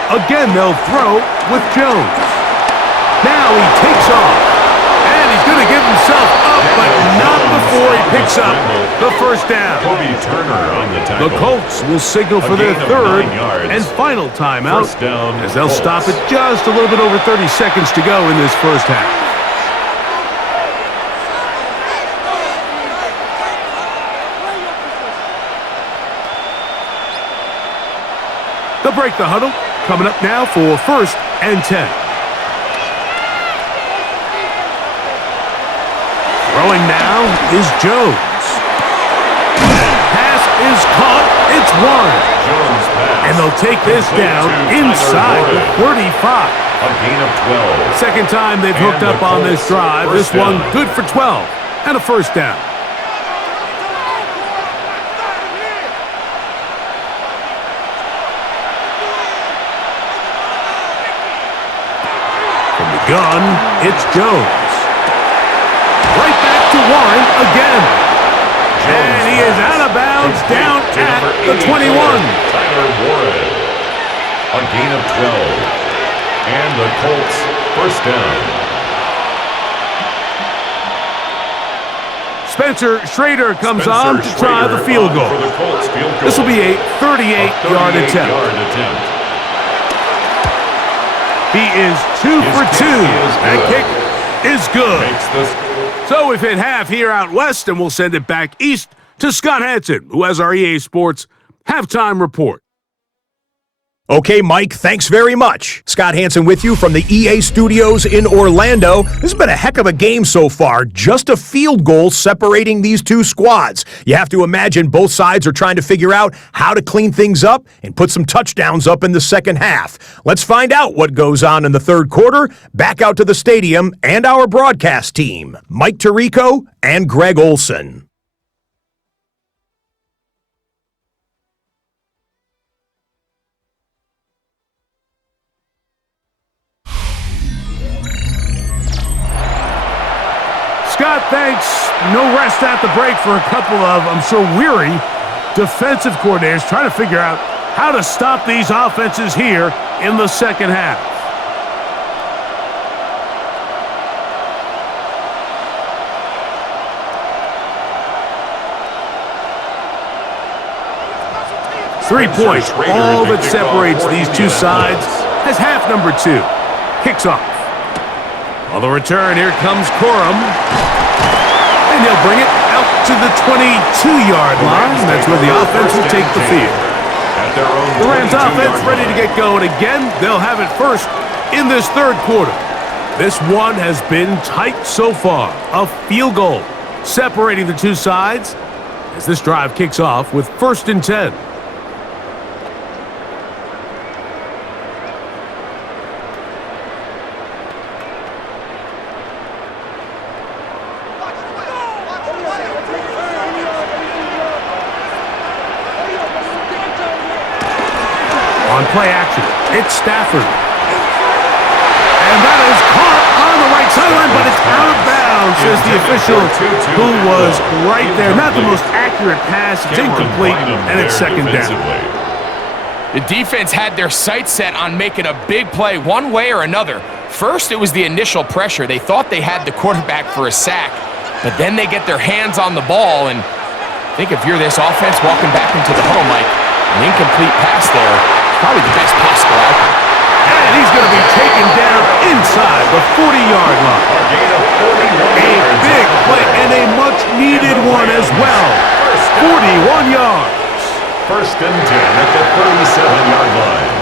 Again, they'll throw with Jones. Now he takes off. And he's going to give himself up, but not before he picks up the first down. The Colts will signal for their third and final timeout as they'll stop it just a little bit over 30 seconds to go in this first half. They'll break the huddle. Coming up now for 1st and 10. Throwing now is Jones. Pass is caught. It's one. And they'll take this down inside the 35. A gain of 12. Second time they've hooked up on this drive. This one good for 12 and a first down. From the gun, it's Jones. Right back to Warren again. And he is out of bounds down at the 21. Tyler Warren. A gain of 12. And the Colts first down. Spencer Schrader comes on to try the field goal. This will be a 38-yard attempt. He is 2 for 2. That kick is good. So we've hit half here out west, and we'll send it back east to Scott Hansen, who has our EA Sports halftime report. Okay, Mike, thanks very much. Scott Hansen with you from the EA Studios in Orlando. This has been a heck of a game so far. Just a field goal separating these two squads. You have to imagine both sides are trying to figure out how to clean things up and put some touchdowns up in the second half. Let's find out what goes on in the third quarter. Back out to the stadium and our broadcast team, Mike Tirico and Greg Olson. Scott, thanks. No rest at the break for a couple of, I'm sure, weary defensive coordinators trying to figure out how to stop these offenses here in the second half. Three points, all that separates these two sides as half number 2 kicks off. On the return, here comes Corum. And he'll bring it out to the 22-yard line. That's where the offense will take the field. The Rams offense ready to get going again. They'll have it first in this third quarter. This one has been tight so far. A field goal separating the two sides as this drive kicks off with 1st and 10. On play action, it's Stafford. And that is caught on the right sideline, but it's out of bounds, says the official, who was right there. Not the most accurate pass. It's incomplete, and it's second down. The defense had their sights set on making a big play one way or another. First, it was the initial pressure. They thought they had the quarterback for a sack, but then they get their hands on the ball, and I think if you're this offense walking back into the huddle, Mike, an incomplete pass there, probably the best possible outcome. And he's going to be taken down inside the 40-yard line. A big play and a much-needed one as well. 41 yards. 1st and 10 at the 37-yard line.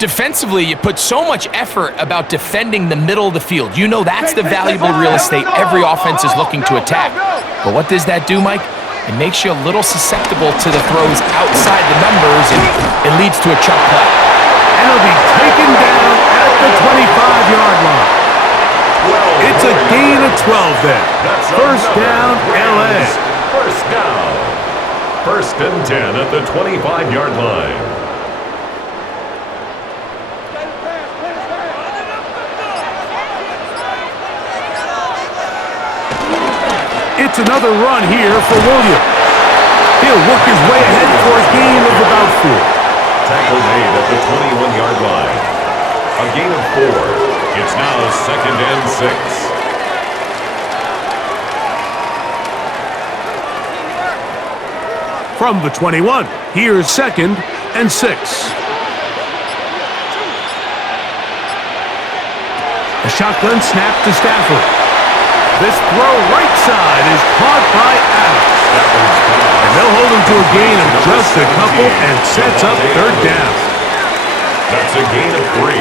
Defensively, you put so much effort about defending the middle of the field. You know that's the valuable real estate every offense is looking to attack. But what does that do, Mike? It makes you a little susceptible to the throws outside the numbers, and it leads to a chunk play. And he'll be taken down at the 25-yard line. It's a gain of 12 then. First down, L.A. First down. 1st and 10 at the 25-yard line. It's another run here for Williams. He'll work his way ahead for a gain of about 4. Tackle made at the 21-yard line. A gain of 4. It's now 2nd and 6. From the 21, here's 2nd and 6. A shotgun snap to Stafford. This throw right side is caught by Adams. And they'll hold him to a gain of just a couple and sets up 3rd down. That's a gain of 3.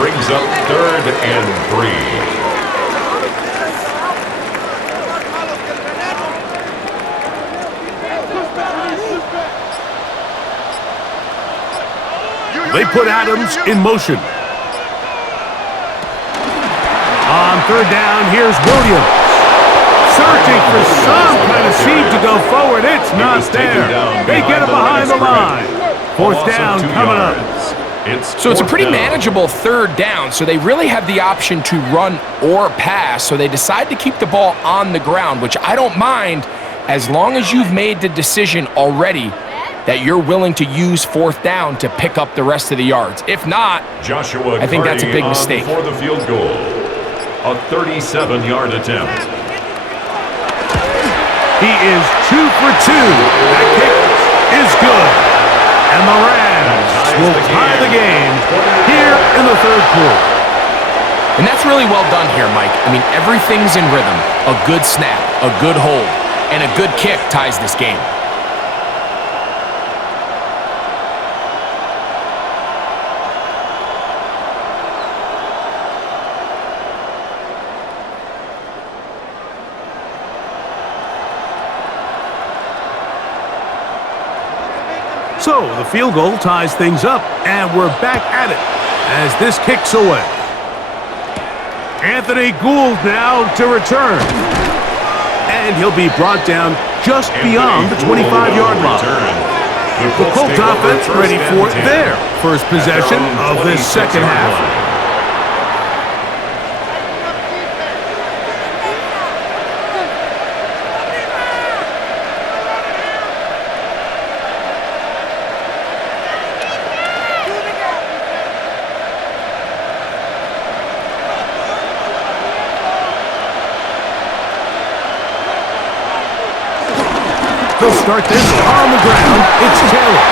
Brings up 3rd and 3. They put Adams in motion. On 3rd down, here's Williams. Searching for some kind of seed to go forward. It's not there. They get it behind the line. 4th down coming up. So it's a pretty manageable 3rd down, so they really have the option to run or pass, so they decide to keep the ball on the ground, which I don't mind as long as you've made the decision already that you're willing to use 4th down to pick up the rest of the yards. If not, I think that's a big mistake. For the field goal, a 37-yard attempt. He is 2 for 2. That kick is good. And the Rams will tie the game here in the 3rd quarter. And that's really well done here, Mike. I mean, everything's in rhythm. A good snap, a good hold, and a good kick ties this game. So the field goal ties things up, and we're back at it as this kicks away. Anthony Gould now to return. And he'll be brought down just beyond the 25-yard line. The Colts offense ready for their first possession of this 2nd half. They'll start this on the ground. It's Taylor.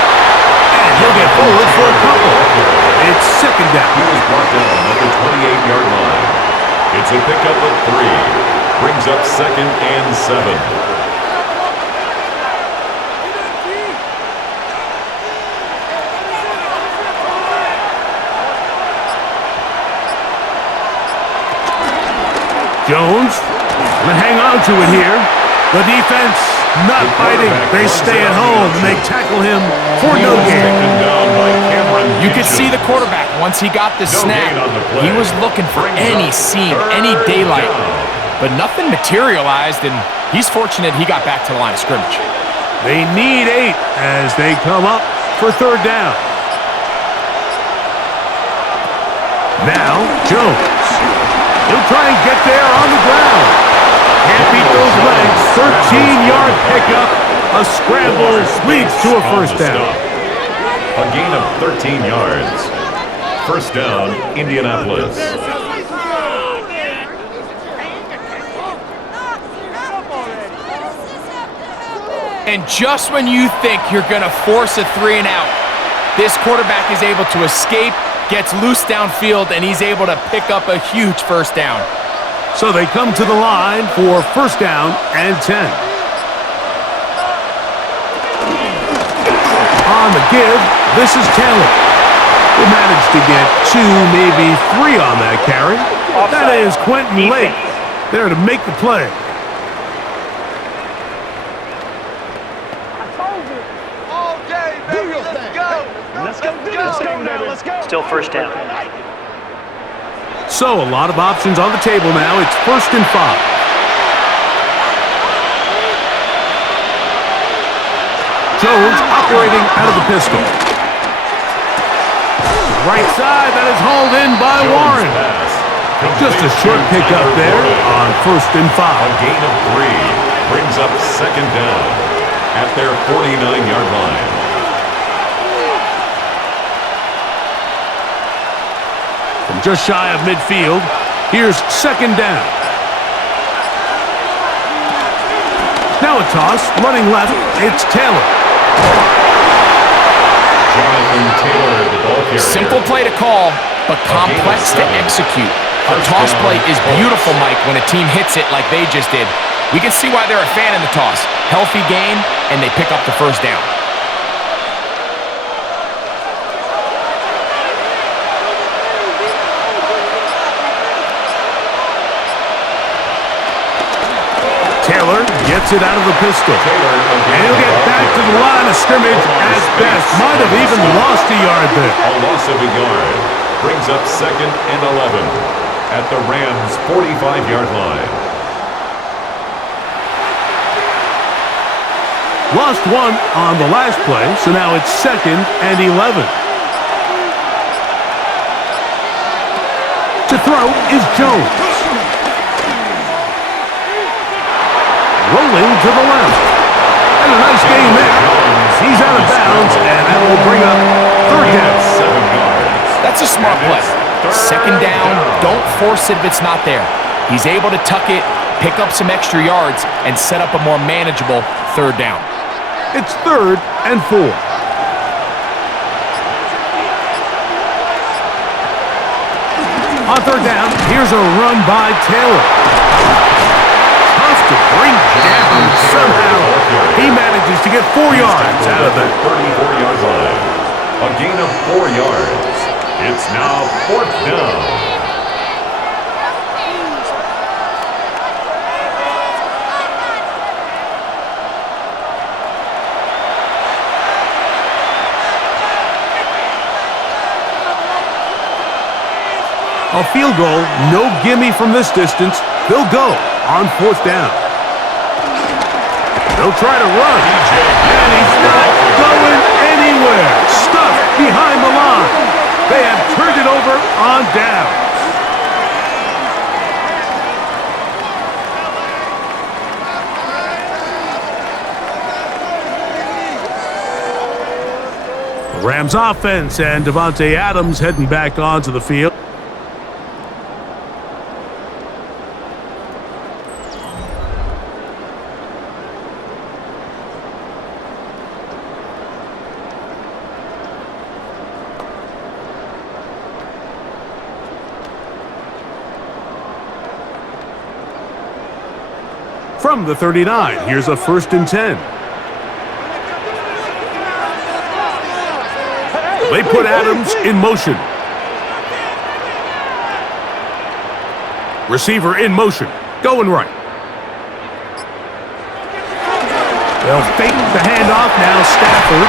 And he'll get forward for a couple. It's 2nd down. He was brought down at the 28-yard line. It's a pickup of 3. Brings up 2nd and 7. Jones gonna hang on to it here. The defense not fighting. They stay at home and they tackle him for no gain. You could see the quarterback once he got the snap. He was looking for any seam, any daylight, but nothing materialized, and he's fortunate he got back to the line of scrimmage. They need 8 as they come up for 3rd down. Now Jones. He'll try and get there on the ground. Can't beat those legs. 13-yard pickup. A scramble leads to a 1st down. A gain of 13 yards. 1st down, Indianapolis. And just when you think you're going to force a 3 and out, this quarterback is able to escape, gets loose downfield, and he's able to pick up a huge 1st down. So they come to the line for 1st down and 10. On the give, this is Taylor. He managed to get 2, maybe 3 on that carry. That is Quentin Lake there to make the play. Still 1st down. So a lot of options on the table now. It's 1st and 5. Jones operating out of the pistol. Right side, that is hauled in by Warren. Just a short pickup there on 1st and 5. A gain of 3. brings up second down at their 49-yard line. From just shy of midfield, here's second down. Now a toss, running left, it's Taylor. Jonathan Taylor, the ball carrier. Simple play to call, but complex to execute. A toss play is beautiful, Mike, when a team hits it like they just did. We can see why they're a fan in the toss. Healthy game, and they pick up the first down. Taylor gets it out of the pistol. And he'll get back to the line of scrimmage at best. Might have even lost a yard there. A loss of a yard brings up second and 11 at the Rams' 45-yard line. Lost one on the last play, so now it's second and 11. To throw is Jones. Rolling to the left. And a nice game there. He's out of bounds, and that will bring up third down. 7 yards. That's a smart play. Second down, don't force it if it's not there. He's able to tuck it, pick up some extra yards, and set up a more manageable third down. It's third and 4. On third down, here's a run by Taylor. Tough to bring down. Somehow, he manages to get 4 yards out of it. 34-yard line. A gain of 4 yards. It's now fourth down. A field goal, no gimme from this distance. They'll go on fourth down. They'll try to run, and he's not going anywhere. Stuffed behind the line. They have turned it over on downs. The Rams offense and Davante Adams heading back onto the field. From the 39, here's a 1st and 10. They put Adams in motion. Receiver in motion, going right. They'll fake the handoff now, Stafford.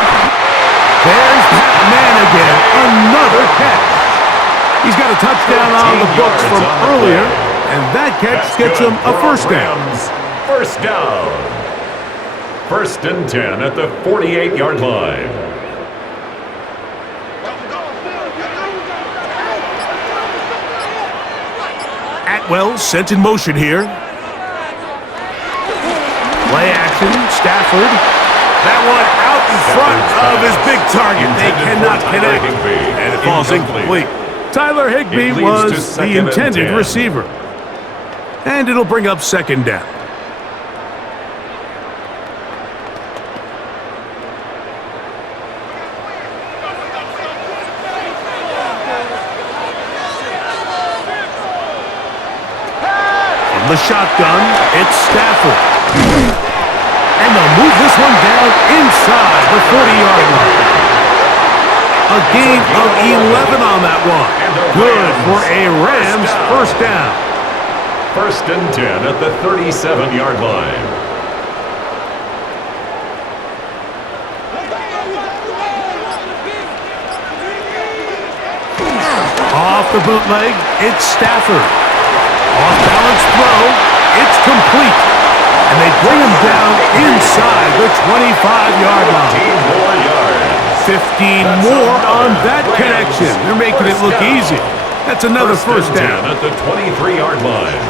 There's that man again, another catch. He's got a touchdown on the books from earlier, and that catch gets him a first down. First down. 1st and 10 at the 48-yard line. Atwell sent in motion here. Play action, Stafford. That one out in front of his big target. They cannot connect, and it falls incomplete. Tyler Higbee was the intended receiver. And it'll bring up second down. The shotgun, it's Stafford. And they'll move this one down inside the 40-yard line. A gain of 11 on that one. Good for a Rams first down. 1st and 10 at the 37-yard line. Off the bootleg, it's Stafford. Off-balance throw, it's complete. And they bring him down inside the 25-yard line. 15 more on that connection. They're making it look easy. That's another first down. At the 23-yard line.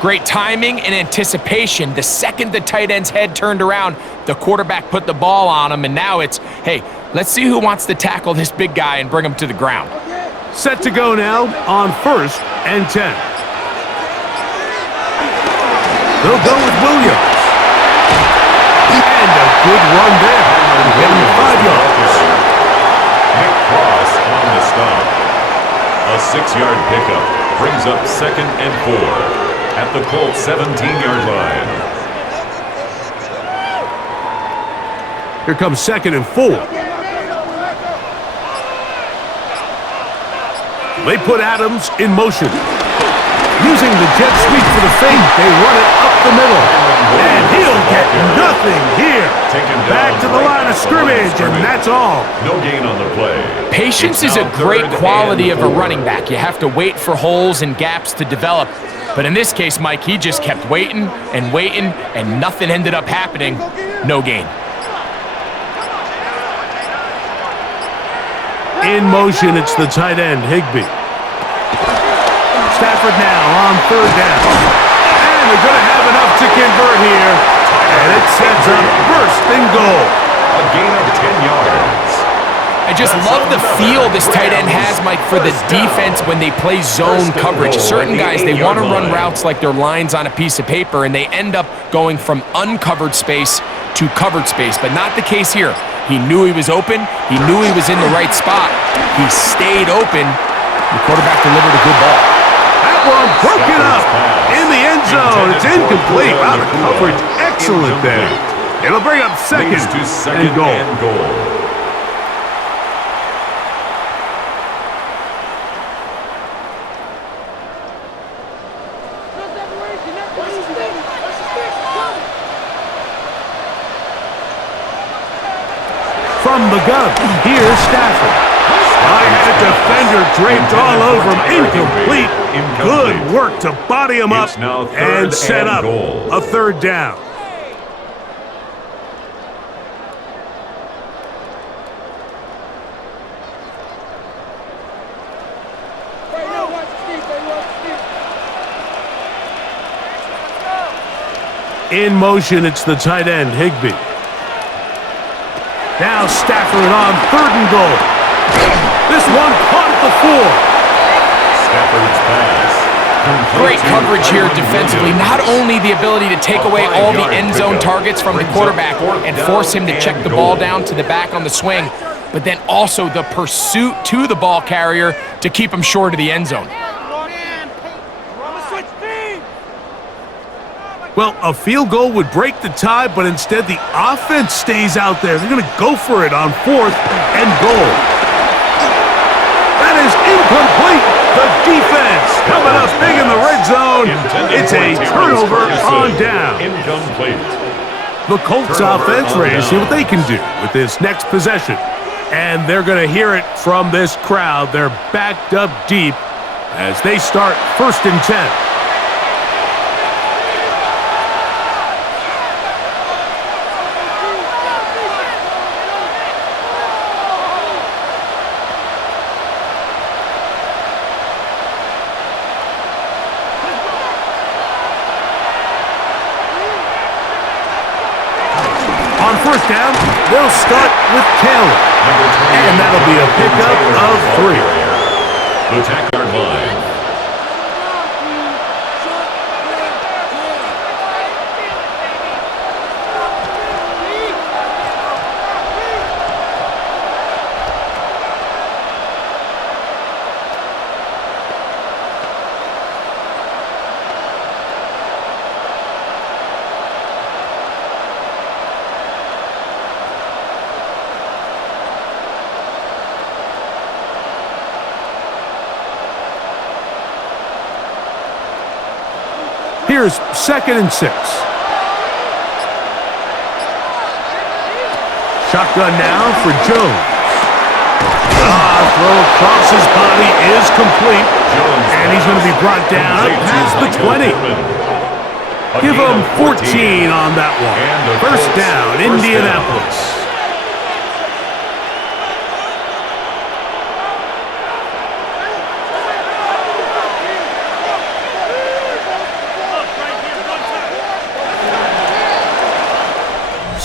Great timing and anticipation. The second the tight end's head turned around, the quarterback put the ball on him, and now it's, hey, let's see who wants to tackle this big guy and bring him to the ground. Set to go now on 1st and 10. They'll go with Williams. And a good run there. Getting 5 yards. Nick Cross on the stop. A 6-yard pickup brings up 2nd and 4 at the Colts 17-yard line. Here comes 2nd and 4. They put Adams in motion. Using the jet sweep for the fake, they run it up the middle. And he'll get nothing here. Back to the line of scrimmage, and that's all. No gain on the play. Patience is a great quality of a running back. You have to wait for holes and gaps to develop. But in this case, Mike, he just kept waiting, and nothing ended up happening. No gain. In motion, it's the tight end, Higbee. Stafford now on 3rd down. And they're going to have enough to convert here. And it sets up 1st and goal. A gain of 10 yards. I just love the feel this tight end has, Mike, for the defense when they play zone coverage. Certain guys, they want to run routes like they're lines on a piece of paper, and they end up going from uncovered space to covered space, but not the case here. He knew he was open. He knew he was in the right spot. He stayed open. The quarterback delivered a good ball. That one broken up in the end zone. It's incomplete. Wow, the coverage excellent there. It'll bring up 2nd and goal. From the gun, here's Stafford. I had a defender draped all over him. Incomplete. Good work to body him up and set up a 3rd down. In motion, it's the tight end, Higbee. Now Stafford on 3rd and goal. This one caught at the 4. Stafford's pass. Great coverage here defensively. Not only the ability to take away all the end zone targets from the quarterback and force him to check the ball down to the back on the swing, but then also the pursuit to the ball carrier to keep him short of the end zone. Well, a field goal would break the tie, but instead the offense stays out there. They're going to go for it on 4th and goal. That is incomplete. The defense coming up big in the red zone. It's a turnover on down. Incomplete. The Colts offense ready to see what they can do with this next possession. And they're going to hear it from this crowd. They're backed up deep as they start 1st and 10. On 1st down, they'll start with Taylor. And that'll be a pickup of 3. The 10-yard line. Here's 2nd and 6. Shotgun now for Jones. Throw across his body is complete. And he's going to be brought down past the 20. Give him 14 on that one. 1st down, Indianapolis.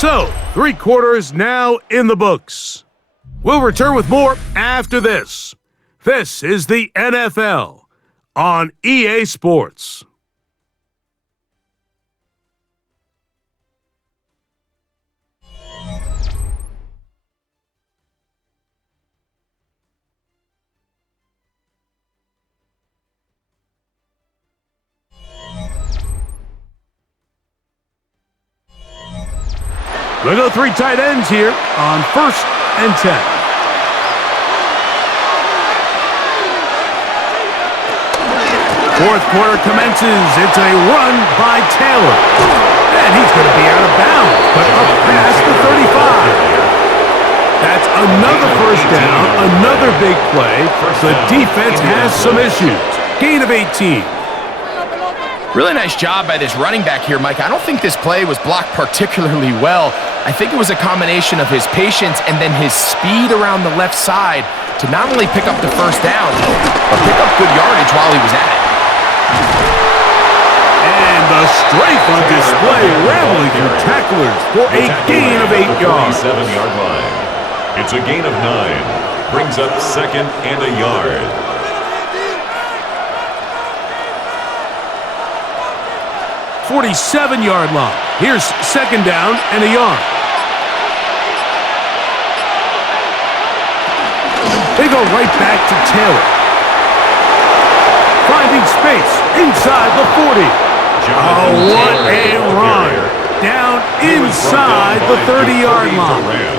So, 3 quarters now in the books. We'll return with more after this. This is the NFL on EA Sports. We'll go 3 tight ends here on 1st and 10. Fourth quarter commences. It's a run by Taylor. And he's going to be out of bounds, but up past the 35. That's another first down, another big play. The defense has some issues. Gain of 18. Really nice job by this running back here, Mike. I don't think this play was blocked particularly well. I think it was a combination of his patience and then his speed around the left side to not only pick up the first down, but pick up good yardage while he was at it. And the strength on display, rambling through tacklers for a gain of 8 yards. 7-yard line. It's a gain of 9. Brings up 2nd and a yard. 47-yard line. Here's 2nd down and a yard. They go right back to Taylor. Finding space inside the 40. Oh, what a run. Down inside the 30-yard line.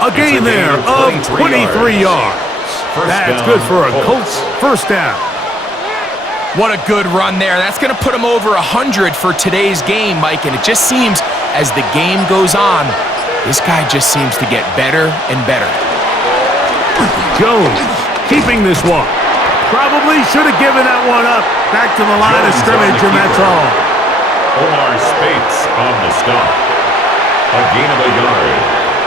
A gain there of 23 yards. That's good for a Colts first down. What a good run there. That's going to put him over 100 for today's game, Mike. And it just seems as the game goes on, this guy just seems to get better and better. Jones keeping this one. Probably should have given that one up. Back to the line of scrimmage, and that's all. Omar Spates on the stop. A gain of a yard.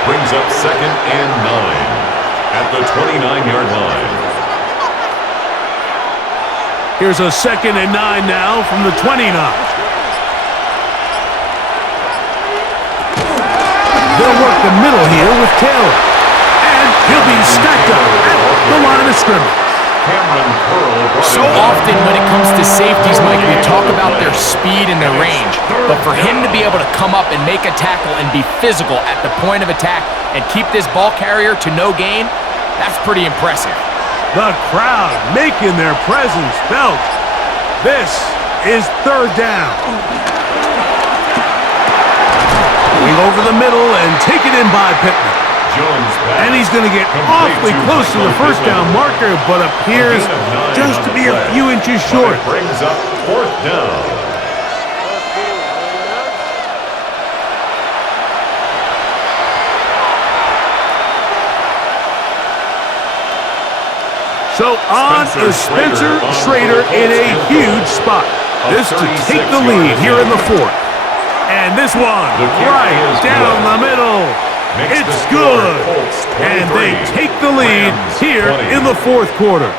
Brings up 2nd and 9 at the 29-yard line. Here's a 2nd and 9 now from the 29. They'll work the middle here with Taylor. And he'll be stacked up at the line of scrimmage. So often when it comes to safeties, Mike, we talk about their speed and their range. But for him to be able to come up and make a tackle and be physical at the point of attack and keep this ball carrier to no gain, that's pretty impressive. The crowd making their presence felt. This is 3rd down. Going over the middle and taken in by Pittman. And he's going to get awfully close to the first down marker, but appears just to be a few inches short. Brings up 4th down. So on is Spencer Schrader in a huge spot. This to take the lead here in the 4th. And this one right down the middle. It's good. And they take the lead here in the 4th quarter.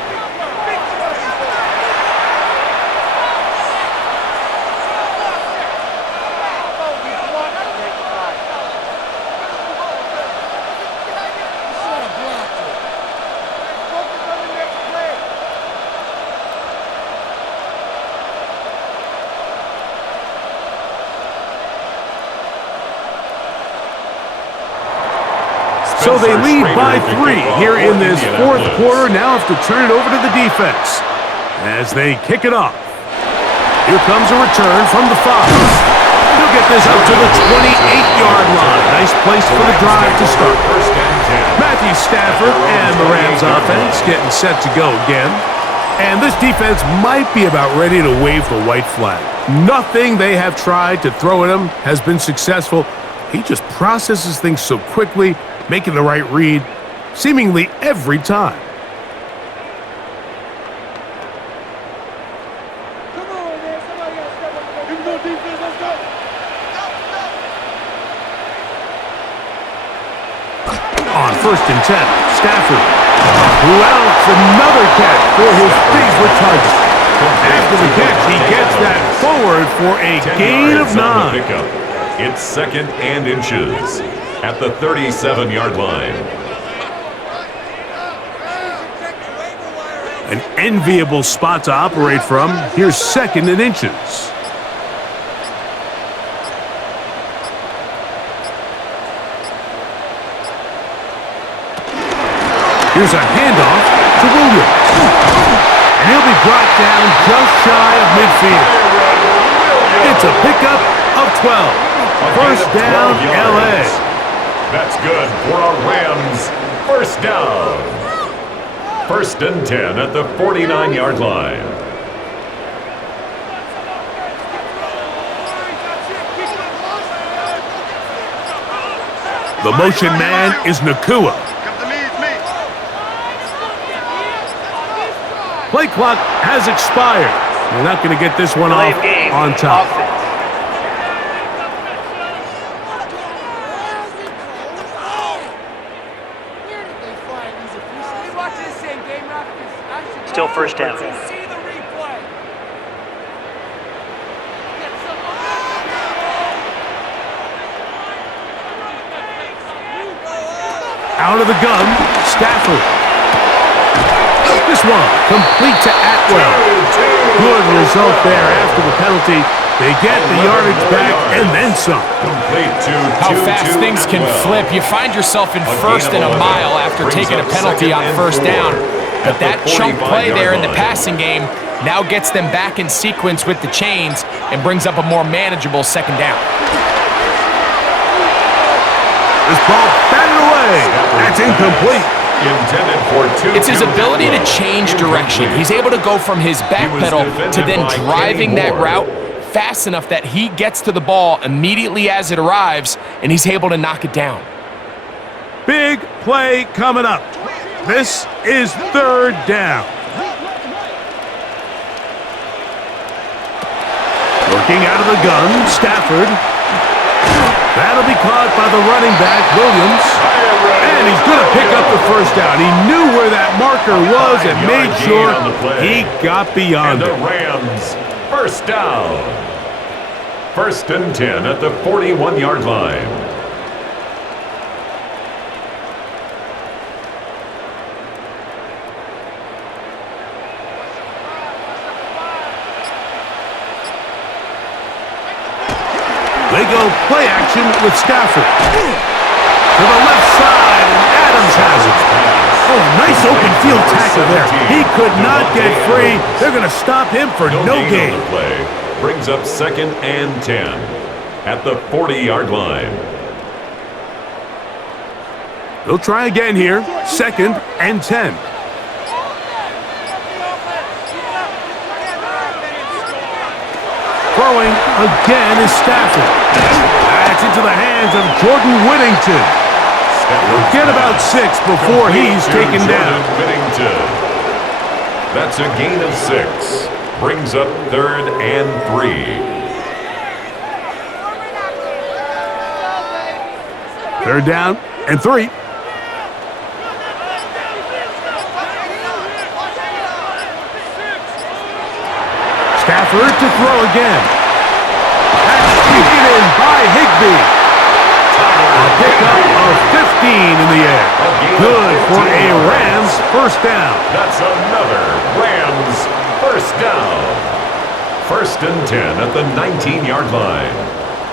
So they lead by 3 here in this 4th quarter. Now have to turn it over to the defense as they kick it off. Here comes a return from the 5. He'll get this up to the 28-yard line. Nice place for the drive to start. Matthew Stafford and the Rams offense getting set to go again. And this defense might be about ready to wave the white flag. Nothing they have tried to throw at him has been successful. He just processes things so quickly, making the right read seemingly every time. On 1st and 10, Stafford, who outs another catch for his favorite target. After the catch, he gets that forward for a gain of 9. It's 2nd and inches at the 37-yard line. An enviable spot to operate from. Here's 2nd and inches. Here's a handoff to Williams. And he'll be brought down just shy of midfield. It's a pickup of 12. First down, LA. That's good for a Rams first down. 1st and 10 at the 49-yard line. The motion man is Nakua. Play clock has expired. They're not going to get this one off on top. Still first down. Out of the gun, Stafford. This one complete to Atwell. Good result there after the penalty. They get the yardage back and then some. How fast things can flip. You find yourself in 1st and a mile after taking a penalty on 1st down. But that chunk play there in the passing game now gets them back in sequence with the chains and brings up a more manageable 2nd down. This ball batted away. That's incomplete. Intended for 2. It's his ability to change direction. He's able to go from his back pedal to then driving that route fast enough that he gets to the ball immediately as it arrives, and he's able to knock it down. Big play coming up. This is 3rd down. Working out of the gun, Stafford. That'll be caught by the running back, Williams. And he's going to pick up the first down. He knew where that marker was and made sure he got beyond it. And the Rams, first down. 1st and 10 at the 41-yard line. They go play action with Stafford. To the left side, and Adams has it. Oh, nice open field tackle there. He could not get free. They're going to stop him for no gain. The play brings up 2nd and 10 at the 40-yard line. They'll try again here. 2nd and 10. Throwing again is Stafford. That's into the hands of Jordan Whittington. He'll get about 6 before he's taken down. That's a gain of 6. Brings up 3rd and 3. 3rd down and 3. Stafford to throw again. That's taken in by Higbee. A pickup of 15 in the air. Good for a Rams first down. That's another Rams first down. 1st and 10 at the 19-yard line.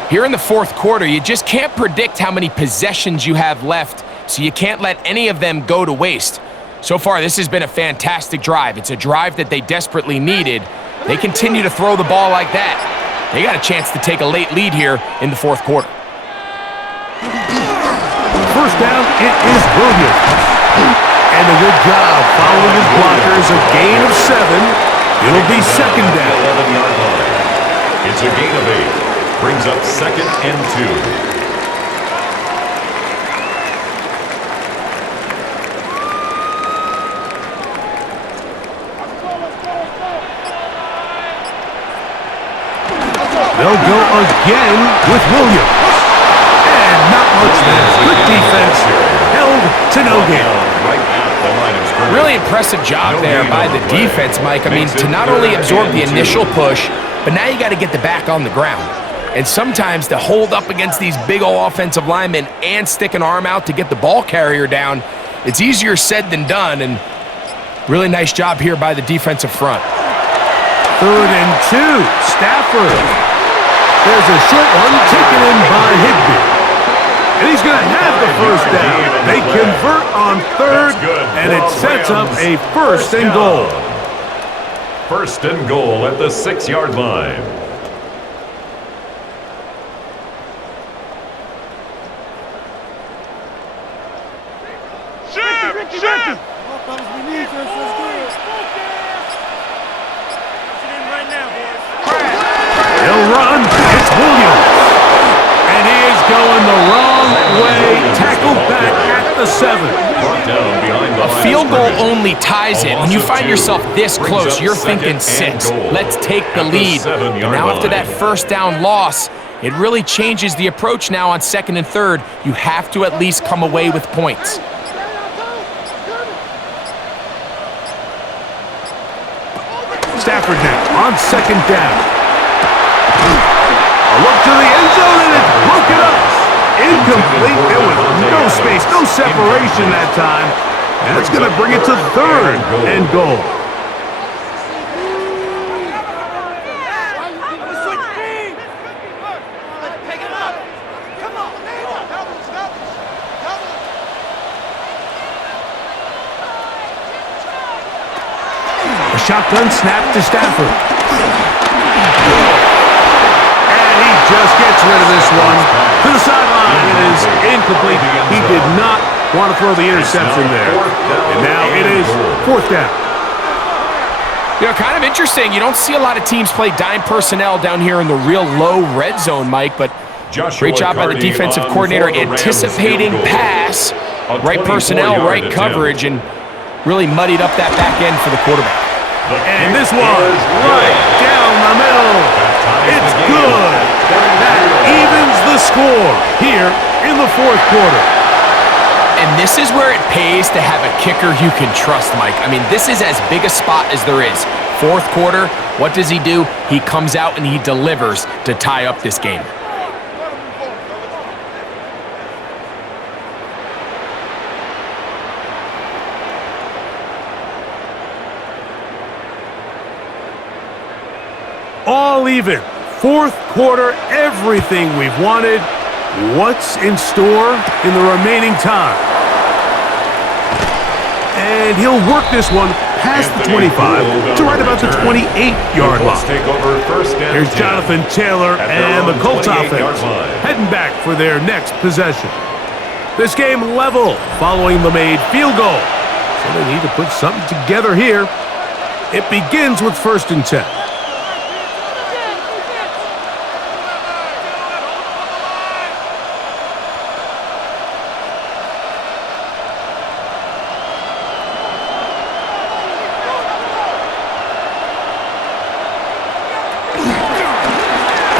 Here in the 4th quarter, you just can't predict how many possessions you have left, so you can't let any of them go to waste. So far, this has been a fantastic drive. It's a drive that they desperately needed. They continue to throw the ball like that. They got a chance to take a late lead here in the 4th quarter. First down, it is Williams. And a good job following his blockers, a gain of 7. It'll be 2nd down. 11-yard line. It's a gain of 8. Brings up 2nd and 2. They'll go again with Williams. And not much there. Good defense. Held to no gain. Really impressive job there by the defense, Mike. I mean, to not only absorb the initial push, but now you got to get the back on the ground. And sometimes to hold up against these big old offensive linemen and stick an arm out to get the ball carrier down, it's easier said than done, and really nice job here by the defensive front. 3rd and 2, Stafford. There's a short one taken in by Higbee. And he's going to have the first down. They convert on 3rd, and it sets up a 1st and goal. 1st and goal at the 6-yard line. He'll run. It's Williams. And he is going the wrong way. Tackled back at the 7. A field goal only ties it. When you find yourself this close, you're thinking 6. Let's take the lead. And now after that first down loss, it really changes the approach now on 2nd and 3rd. You have to at least come away with points. Stafford now on 2nd down. A look to the end zone, and it's broken up. Incomplete. There was no space, no separation that time. And it's going to bring it to 3rd and goal. A shotgun snap to Stafford. Just gets rid of this one to the sideline. It is incomplete. He did not want to throw the interception there. And now it is 4th down. You know, kind of interesting. You don't see a lot of teams play dime personnel down here in the real low red zone, Mike, but great job by the defensive coordinator anticipating pass, right personnel, right coverage, and really muddied up that back end for the quarterback. And this one right down the middle. It's good. That evens the score here in the 4th quarter. And this is where it pays to have a kicker you can trust, Mike. I mean, this is as big a spot as there is. 4th quarter, what does he do? He comes out and he delivers to tie up this game. All even. 4th quarter, everything we've wanted. What's in store in the remaining time? And he'll work this one past the 25 to right about the 28-yard line. Here's Jonathan Taylor and the Colts offense heading back for their next possession. This game level following the made field goal. So they need to put something together here. It begins with 1st and 10.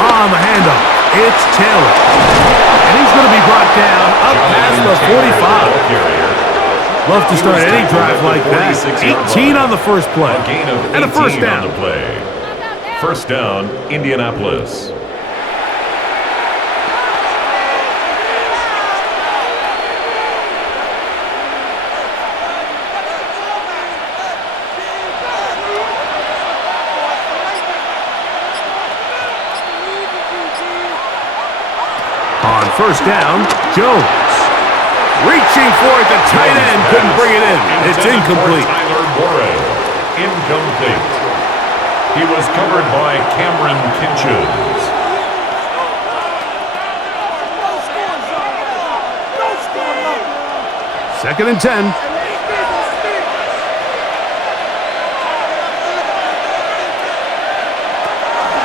On the handoff, it's Taylor. And he's going to be brought down up past the 45. Love to start any drive like that. 18 on the first play. And a first down. 1st down, Indianapolis. On 1st down, Jones. Reaching for it, the tight end couldn't bring it in. It's incomplete. Incomplete. He was covered by Cameron Kinches. Second and 10.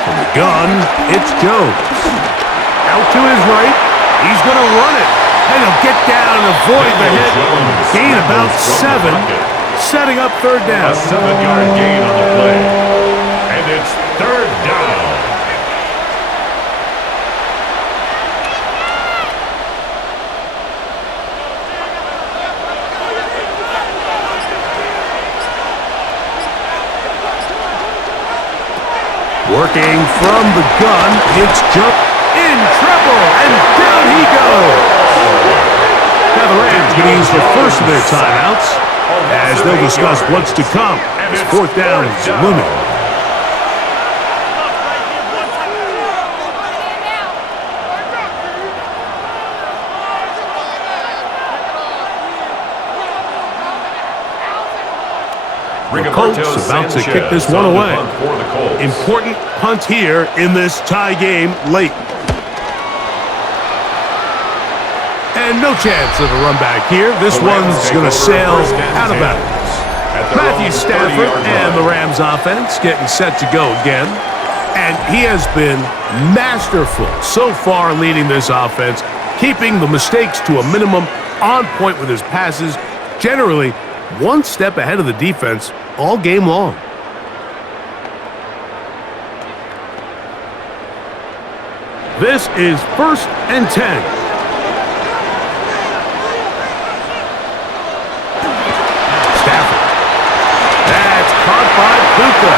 From the gun, it's Jones. Out to his right. He's going to run it. And he'll get down and avoid the hit. Gain about 7. Setting up 3rd down. A 7-yard gain on the play. And it's 3rd down. Working from the gun, it's Jones. And down he goes. Now the Rams going to use the first of their timeouts as they'll discuss what's to come as fourth down is looming. The Colts about to kick this one away. Important punt here in this tie game late. And no chance of a run back here. This one's going to sail out of bounds. Matthew Stafford and the Rams offense getting set to go again. And he has been masterful so far leading this offense, keeping the mistakes to a minimum, on point with his passes, generally one step ahead of the defense all game long. This is 1st and 10. Stafford. That's caught by Puka.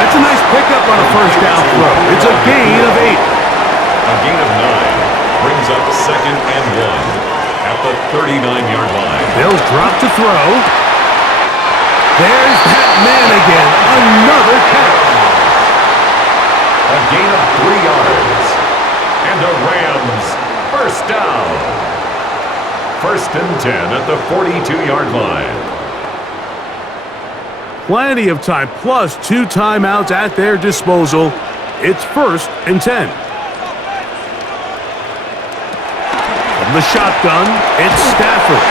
That's a nice pickup on a first down throw. It's a gain of 8. A gain of 9 brings up 2nd and 1 at the 39-yard line. They'll drop to throw. There's that man again. Another catch. A gain of 3 yards. And the Rams first down. 1st and 10 at the 42-yard line. Plenty of time, plus 2 timeouts at their disposal. It's 1st and 10. From the shotgun, it's Stafford.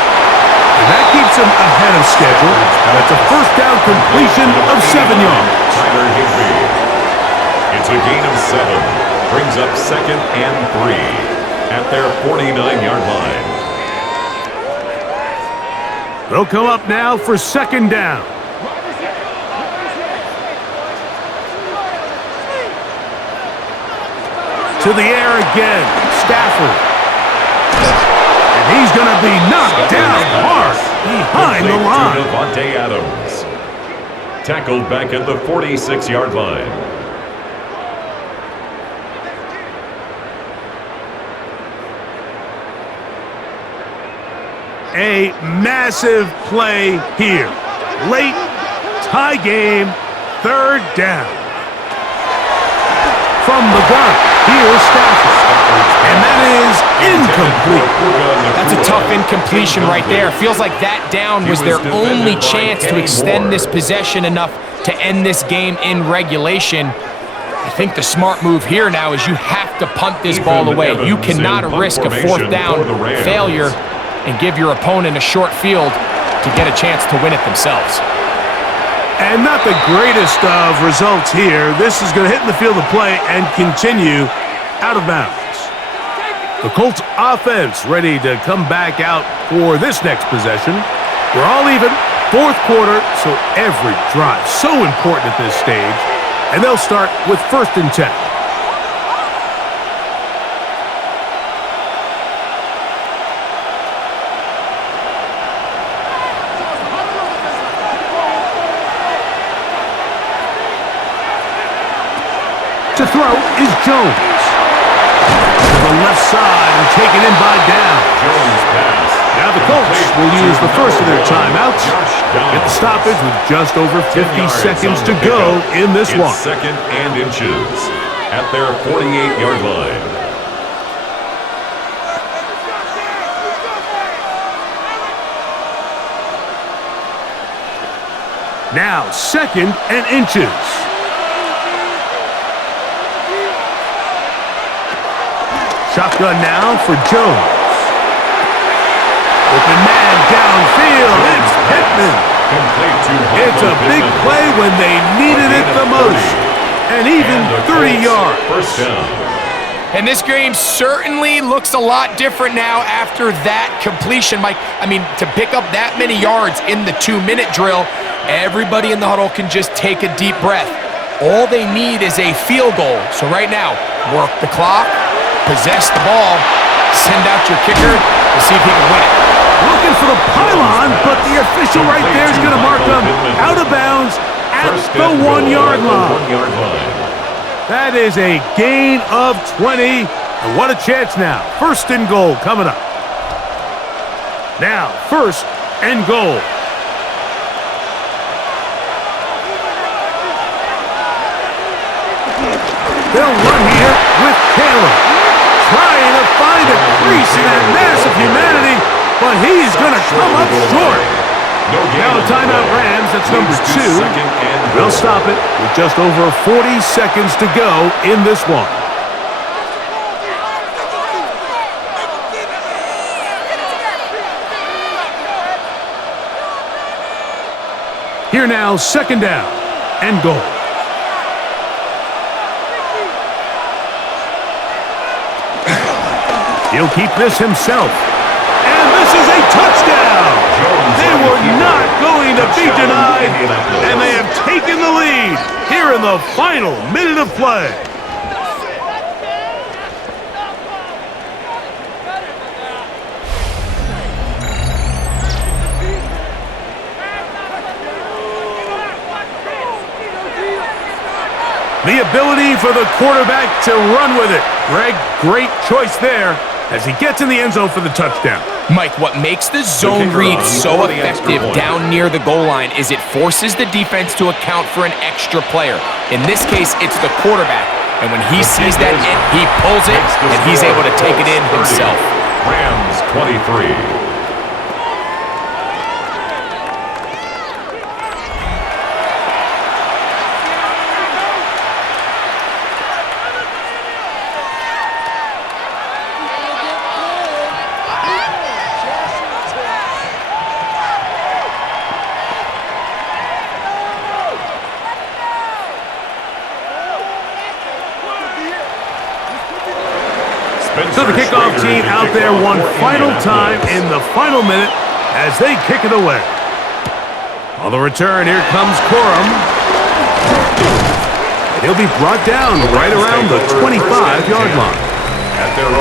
And that keeps him ahead of schedule. That's a first down completion of 7 yards. Tyler Higbee. It's a gain of 7. Brings up 2nd and 3 at their 49-yard line. They'll come up now for 2nd down. To the air again, Stafford. And he's going to be knocked down hard behind the line. Devontae Adams. Tackled back at the 46-yard line. A massive play here. Late, tie game, 3rd down. From the gun, here's Stafford. And that is incomplete. That's a tough incompletion right there. Feels like that down was their only chance to extend this possession enough to end this game in regulation. I think the smart move here now is you have to punt this ball away. You cannot risk a 4th down failure and give your opponent a short field to get a chance to win it themselves. And not the greatest of results here. This is going to hit in the field of play and continue out of bounds. The Colts offense ready to come back out for this next possession. We're all even, 4th quarter, so every drive so important at this stage. And they'll start with 1st and 10. To throw is Jones. To the left side and taken in by Down. Jones pass. Now the Colts will use the first of their timeouts. Get the stoppage with just over 50 seconds to go in this one. 2nd and inches at their 48-yard line. Now 2nd and inches. Shotgun now for Jones. Open man downfield. It's Pittman. It's a big play when they needed it the most. And even 30 yards. First down. And this game certainly looks a lot different now after that completion, Mike. I mean, to pick up that many yards in the 2-minute drill, everybody in the huddle can just take a deep breath. All they need is a field goal. So right now, work the clock, possess the ball, send out your kicker to see if he can win it. Looking for the pylon, but the official right there is going to mark them out of bounds at the 1-yard line. That is a gain of 20, And what a chance now. First and goal coming up. Now, first and goal. They'll run here with Caleb. Trying to find a crease in that mass of humanity, but he's going to come up short. Now a timeout Rams, that's number 2. They'll stop it with just over 40 seconds to go in this one. Here now, second down and goal. He'll keep this himself. And this is a touchdown! They were not going to be denied, and they have taken the lead here in the final minute of play. The ability for the quarterback to run with it. Greg, great choice there as he gets in the end zone for the touchdown. Mike, what makes the zone read so effective down near the goal line is it forces the defense to account for an extra player. In this case, it's the quarterback. And when he sees that, he pulls it, and he's able to take it in himself. Rams 23. So the kickoff team out there one final time in the final minute as they kick it away. On the return, here comes Corum. And he'll be brought down right around the 25-yard line.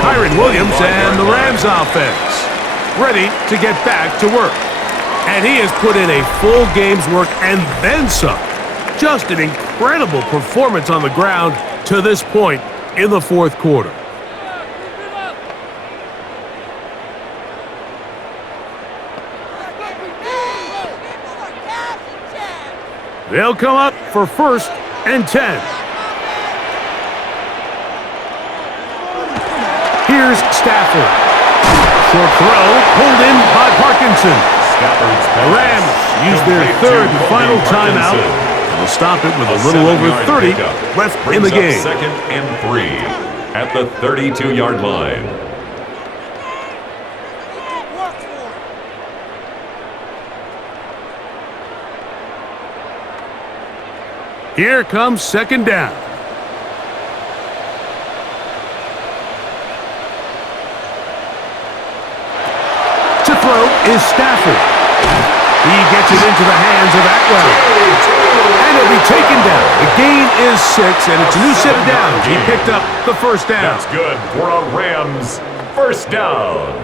Kyron Williams and the Rams offense ready to get back to work. And he has put in a full game's work and then some. Just an incredible performance on the ground to this point in the fourth quarter. They'll come up for first and 10. Here's Stafford. Short throw, pulled in by Parkinson. The Rams use their third and final timeout. They'll stop it with a little over 30 left in the game. Second and 3 at the 32-yard line. Here comes second down. To throw is Stafford. He gets it into the hands of Atwell. And he'll be taken down. The gain is 6, and it's a new set of downs. He picked up the first down. That's good for a Rams first down.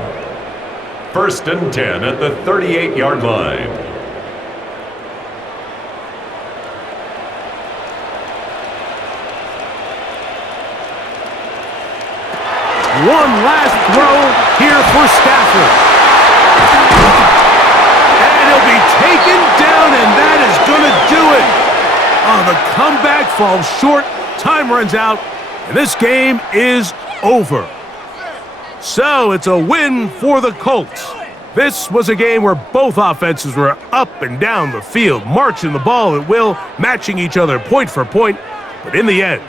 First and 10 at the 38-yard line. One last throw here for Stafford. And he'll be taken down, and that is going to do it. Oh, the comeback falls short. Time runs out, and this game is over. So it's a win for the Colts. This was a game where both offenses were up and down the field, marching the ball at will, matching each other point for point. But in the end,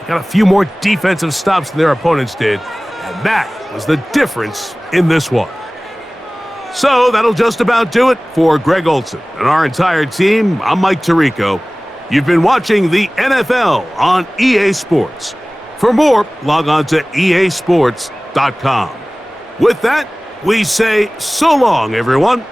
they got a few more defensive stops than their opponents did. And that was the difference in this one. So that'll just about do it for Greg Olson and our entire team. I'm Mike Tirico. You've been watching the NFL on EA Sports. For more, log on to easports.com. With that, we say so long, everyone.